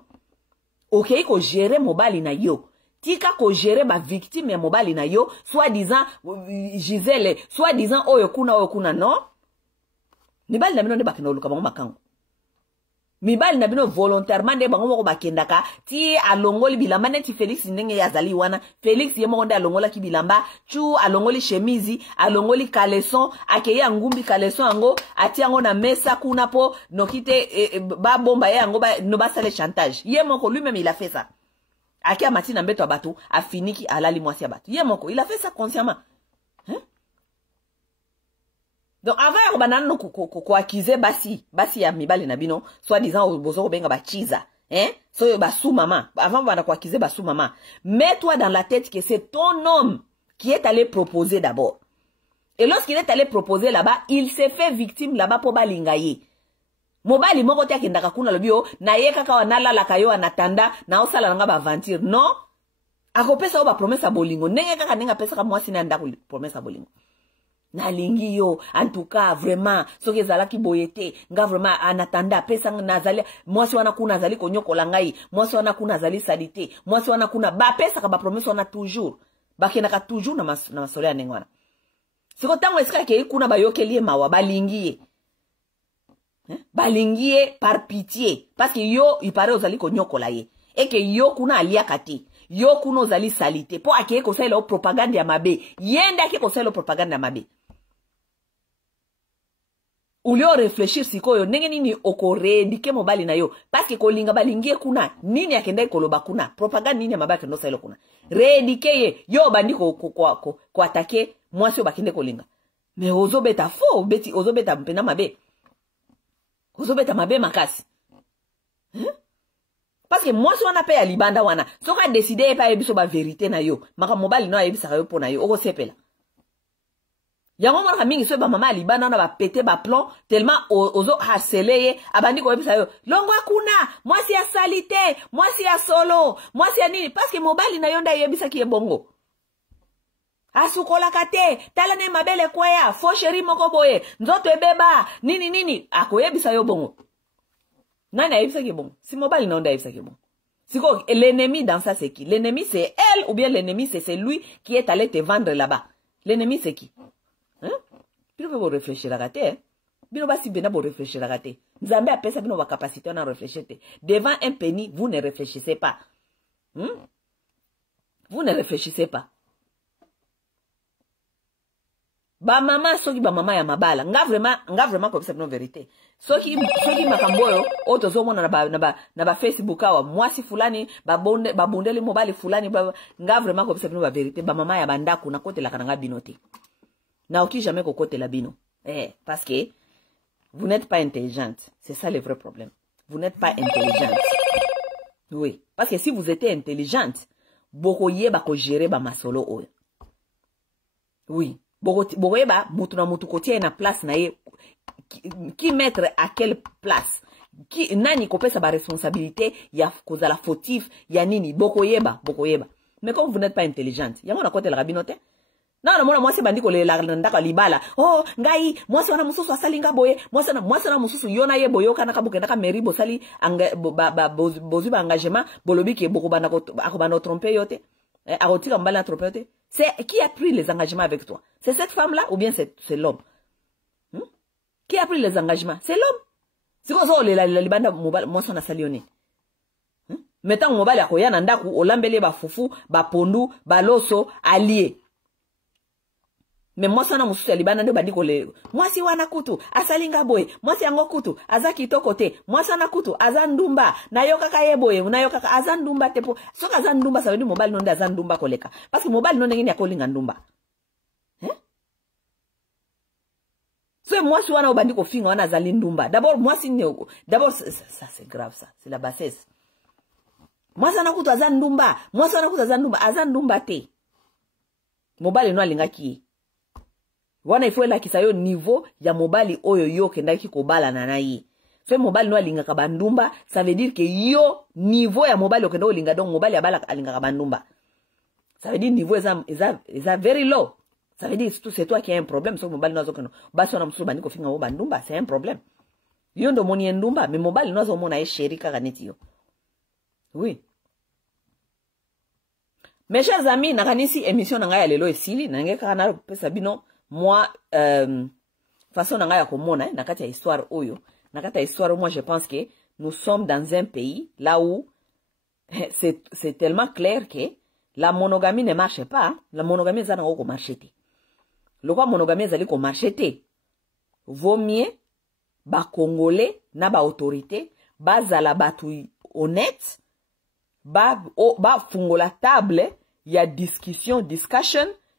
Ok, il faut gérer mobali na yo. Tika ko gérer ma victime mobali na yo, soi-disant Gisèle, soi-disant oyokuna, non? Mibali na bino ne bakena oluka bango makango. Mibali na bino volontairement de bango moko bakendaka, ti alongoli bilamba neti Félix ndenge yazali wana, Félix ye moko nde alongola ki bilamba, chu alongoli chemise, alongoli caleçon, akeya ngumbi caleçon ango, ati ango na mesa kuna po nokite ba bomba ye ango ba no basale chantage. Ye moko lui-même il a fait ça. Ake amati na mbeto abatu, afiniki alali mwasi abatu. Ye moko il a fait ça consciemment. Hein? Donc avant banana ko accuser basi ya mibali na bino soi-disant bozo benga ba chiza so ba sous maman avant bana ko accuser ba sous maman, mets-toi dans la tête que c'est ton homme qui est allé proposer d'abord, et lorsqu'il est allé proposer là-bas il s'est fait victime là-bas po balingaye mobali moko te akendaka kuna lobio na ye kaka wanala la kayo anatanda na osala nga ba aventure non akopesa ba promesse bolingo ndenge kaka ndenge pesa ka mwasi na ndako promesse bolingo na lingi yo, en tout cas, vraiment, so ke zala ki boyete, nga vraiment, anatanda, pesa nazali, mwasi wana kuna zali konyoko langai, mwasi wana kuna zali salite, mwasi wana kuna, ba pesa ka ba promesse wana toujours, ba kenaka toujours na masole ya nengwana. Siko tango eska ke kuna ba yoke liye mawa, ba lingi ye. Ba lingi ye par pitié, parce que yo, il paraît ozali konyoko la ye, et que yo kuna alia kati. Yo kuna ozali salite, po ake ko sala propagande ya mabe, yenda ake ko sala propagande ya mabe. Ou liyo réfléchir sikoyo ndenge nini oko rééduquer mobali na yo parce que kolinga balingie kuna nini akenda koloba kuna propagande nini mabaki ndo sailo kuna rééduquer ye yo bandi ko attaquer mwasi yo bakende kolinga mais ozobeta faux beti ozobeta mpena mabe ozobeta mabe makasi parce que mwasi wana pe ya libanda wana soka décider pa yebiso ba vérité na yo maka mobali no yebisa yo pona yo oko sepela. Yango mwana mingi so ba mama libana na ba pété ba plan tellement ozo harceler abandi ko ebisa yo longo akuna mwasi ya salite mwasi ya solo mwasi ya nini parce que mobali na yonda yebisa ki ebongo asukola kate tala ne mabele kwaya fo chéri moko boye nzoto ebeba nini akoyebisa yo bongo nani ayebisa ki bongo si mobali na yonda yebisa ki bongo siko l'ennemi dans ça c'est qui? L'ennemi c'est elle ou bien l'ennemi c'est lui qui est allé te vendre là-bas. L'ennemi c'est qui? Bino bo réfléchir à rater. Bino ba si bena bo réfléchir à rater. Nzambe a pesa bino ba capacité na réfléchir. Devant un penny, vous ne réfléchissez pas. Vous ne réfléchissez pas. Ba mama soki ba mama ya mabala. Nga vraiment comme ça non vérité. Soki makamboyo otozo mona na ba Facebook awa mwasi fulani ba bondeli mobali fulani nga vraiment comme ça non vérité. Ba mama ya bandaku na kote la kananga binote. Na oki jamais kokote la bino. Parce que vous n'êtes pas intelligente. C'est ça le vrai problème. Vous n'êtes pas intelligente. Oui. Parce que si vous étiez intelligente, bokoye ba ko gérer ba masolo oyo. Oui. Bokoye ba mutu na mutu kotie na place na ye. Qui mettre à quelle place? Qui nani kopesa ba responsabilité ya kozala fautif ya nini bokoye ba. Mais comme vous n'êtes pas intelligente, yango na kote la binote. Non, moi c'est bandi ko le la ndaka libala. Oh, ngai, moi c'est wana mususu asalinga boye. Moi c'est na mususu yona ye boyo kana ka bokenda ka mairie bosali bozu ba engagement bolobi ke boko bana ko akobana tromper yote. Arotika mbala tromper yote. C'est qui a pris les engagements avec toi? C'est cette femme là ou bien c'est l'homme? Qui a pris les engagements? C'est l'homme. C'est quoi ça la libanda mobile moi son asalione. Mettons mobile ya koya na ndaku olambele ba fufu, ba pondu, ba loso allié. Mais moi ça na mususu ya libanda nde bandi kole. Moi si wana kutu asalinga boy, moi si yango kutu azaki tokote, moi sana kutu azandumba, na yoka kaye boy, na yoka azandumba tepo. Soka azandumba ça veut dire mobile non de azandumba koleka. Parce que mobile non ngeni ya kolinga ndumba. So moi si wana obandi ko finga wana azalindumba. D'abord moi si neoko. D'abord ça c'est grave ça, c'est la bassesse. Moi sana kutu azandumba, moi sana kutu azandumba te. Mobile no alinga ki. Wana ifo la kisayo niveau ya mobile oyo yo kendaki kobala na nayi. So mobile no alinga kabandumba, ça veut dire que yo niveau ya mobile okendo olinga donc mobile ya bala alinga kabandumba. Ça veut dire niveau is very low. Ça veut dire c'est toi qui as un problème sur mobile no azokeno. Baso na msusu bandi ko finga bandumba, c'est un problème. Yo ndo moni ndumba, mais mobile no azomona e sherika kaneti yo. Oui. Mes chers amis, nakanisi émission nanga ya lelo esili, nange kana pesa bino moi façon nanga ya komona nakati ya histoire oyo, nakati ya histoire moi je pense que nous sommes dans un pays là où c'est tellement clair que la monogamie ne marche pas, la monogamie ça n'ako marcher te. Le quoi monogamie ezali ko marcher te. Vaut mieux ba congolais na ba autorité bazala batu honnête ba fungola table il y a discussion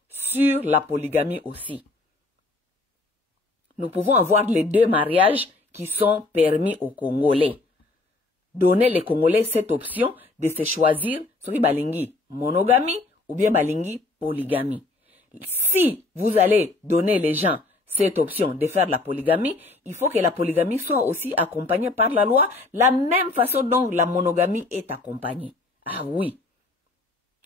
sur la polygamie aussi. Nous pouvons avoir les deux mariages qui sont permis aux Congolais. Donner les Congolais cette option de se choisir sur balingi monogamie ou bien balingi polygamie. Si vous allez donner les gens cette option de faire la polygamie, il faut que la polygamie soit aussi accompagnée par la loi, la même façon dont la monogamie est accompagnée. Ah oui.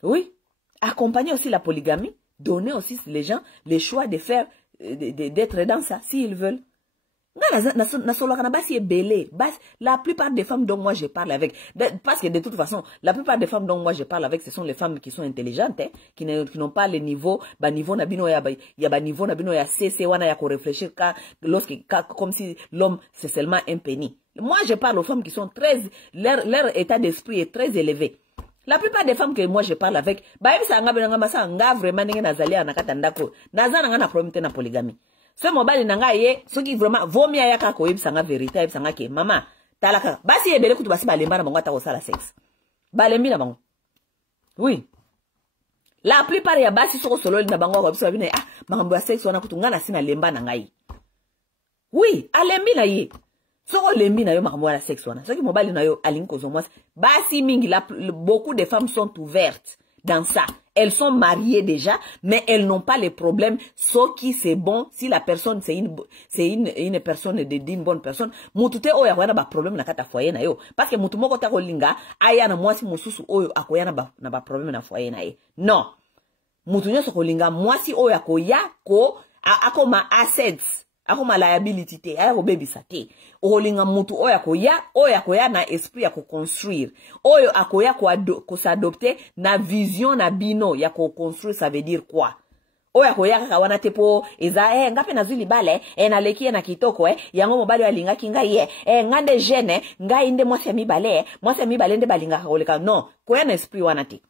Oui. Accompagner aussi la polygamie, donner aussi les gens le choix de faire, d'être dans ça, s'ils veulent. La plupart des femmes dont moi je parle avec, parce que de toute façon, la plupart des femmes dont moi je parle avec, ce sont les femmes qui sont intelligentes, hein, qui n'ont pas le niveau, niveau nabino ya niveau nabino ya CC wana ya ko réfléchir comme si l'homme c'est seulement un penny. Moi je parle aux femmes qui sont leur état d'esprit est très élevé. La plupart des femmes que moi je parle avec, vraiment na problème na polygamie. Ce mobile nanga ye, ce qui vraiment vaut mieux yaka ko yebisanga vérité yebisanga ke mama talaka basi ebele kutu basi balemba na bango ta ko sala sexe. Balembi na bango. Oui. La plupart ya basi soko solo na bango ko biso bina makambo ya sexe wana kutu ngana sina lemba na ngai. Oui, alembi na ye. Soko lembi na yo makambo ya sexe wana. Soki mobile na yo alingi ko zomwa basi mingi beaucoup de femmes sont ouvertes dans ça. Elles sont mariées déjà, mais elles n'ont pas les problèmes. Ce qui c'est bon, si la personne c'est une personne d'une bonne personne, mutute oyo akoya na ba problème na kata foyer na yo. Parce que mutu moko ta kolinga aya na mwasi mususu oyo akoya na ba problème na foyer na ye. Non. Mutu nyoso kolinga mwasi oyo akoya ko akoma assets. Akoma liability te, aya ko baby sa te. Olinga mutu oyo akoya na esprit ya ko construire. Oyo akoya ko s'adopter na vision na bino ya ko construire, ça veut dire quoi? Oyo akoya kaka wana te po eza ngape na zili bale na leki na kitoko yango mobali alinga kinga ye ngande jeune ngai nde mwasi mi bale nde balinga koleka. Non, koya na esprit wana te.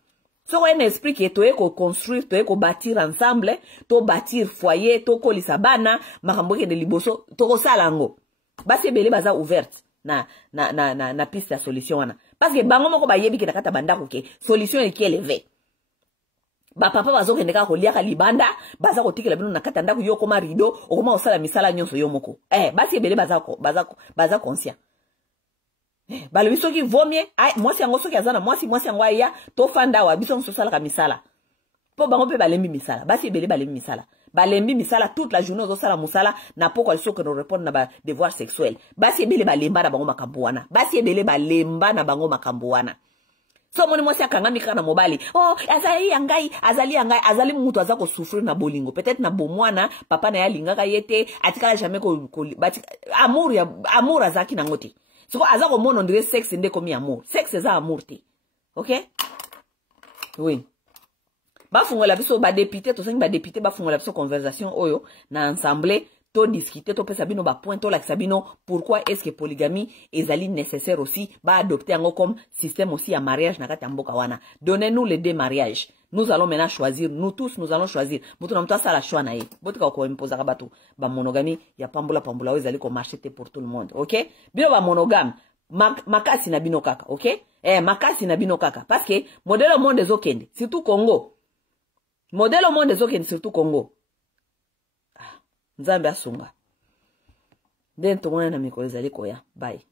So un esprit qui est toi ko construire, toi ko bâtir ensemble, to bâtir foyer, to ko lisabana, makamboke de liboso, to ko salango. Basi bele baza ouverte na piste ya solution wana. Parce que bango moko ba yebi ki nakata banda ko ke solution e ki élevé. Ba papa bazo ke ndeka ko liaka libanda, baza ko tikela bino nakata ndako yo koma rideau, okoma osala misala nyonso yo moko. Basi bele baza conscient. Bale biso ki vomie mwasi yango soki azana mwasi yango aya to fanda wa biso so sala ka misala po bango pe balembi misala basi ebele balembi misala balembi misala toute la journée zo sala musala na poko aliso que nous répondre na ba devoir sexuel basi ebele balemba na bango makambo wana basi ebele balemba na bango makambo wana. So moni mwasi akanga mika na mobali azali yangai mutu azako souffrir na bolingo peut-être na bomwana papa na ya lingaka yete atikala jamais ko amour azaki na ngoti. So aza ko mono ndire sexe nde komi amour. Sexe za amour te. OK? Oui. Ba fungola biso ba député to sengi ba député ba fungola biso conversation oyo na ensemble to discuter to pesa bino ba point to la sabino pourquoi est-ce que polygamie ezali nécessaire aussi ba adopter yango comme système aussi à mariage na kati ya mboka wana. Donnez-nous les deux mariages. Nous allons maintenant choisir, nous tous nous allons choisir. Mutu na mtu la choix na ye. Botika ko imposer bato ba monogamie ya pambula ezali ko marcher pour tout le monde. OK? Bino ba monogame makasi na bino kaka, OK? Makasi na bino kaka parce que modèle au monde des okende, surtout Congo. Modèle au monde des okende surtout Congo. Nzambe asunga. Den to mwana na mikolo ezali koya. Bye.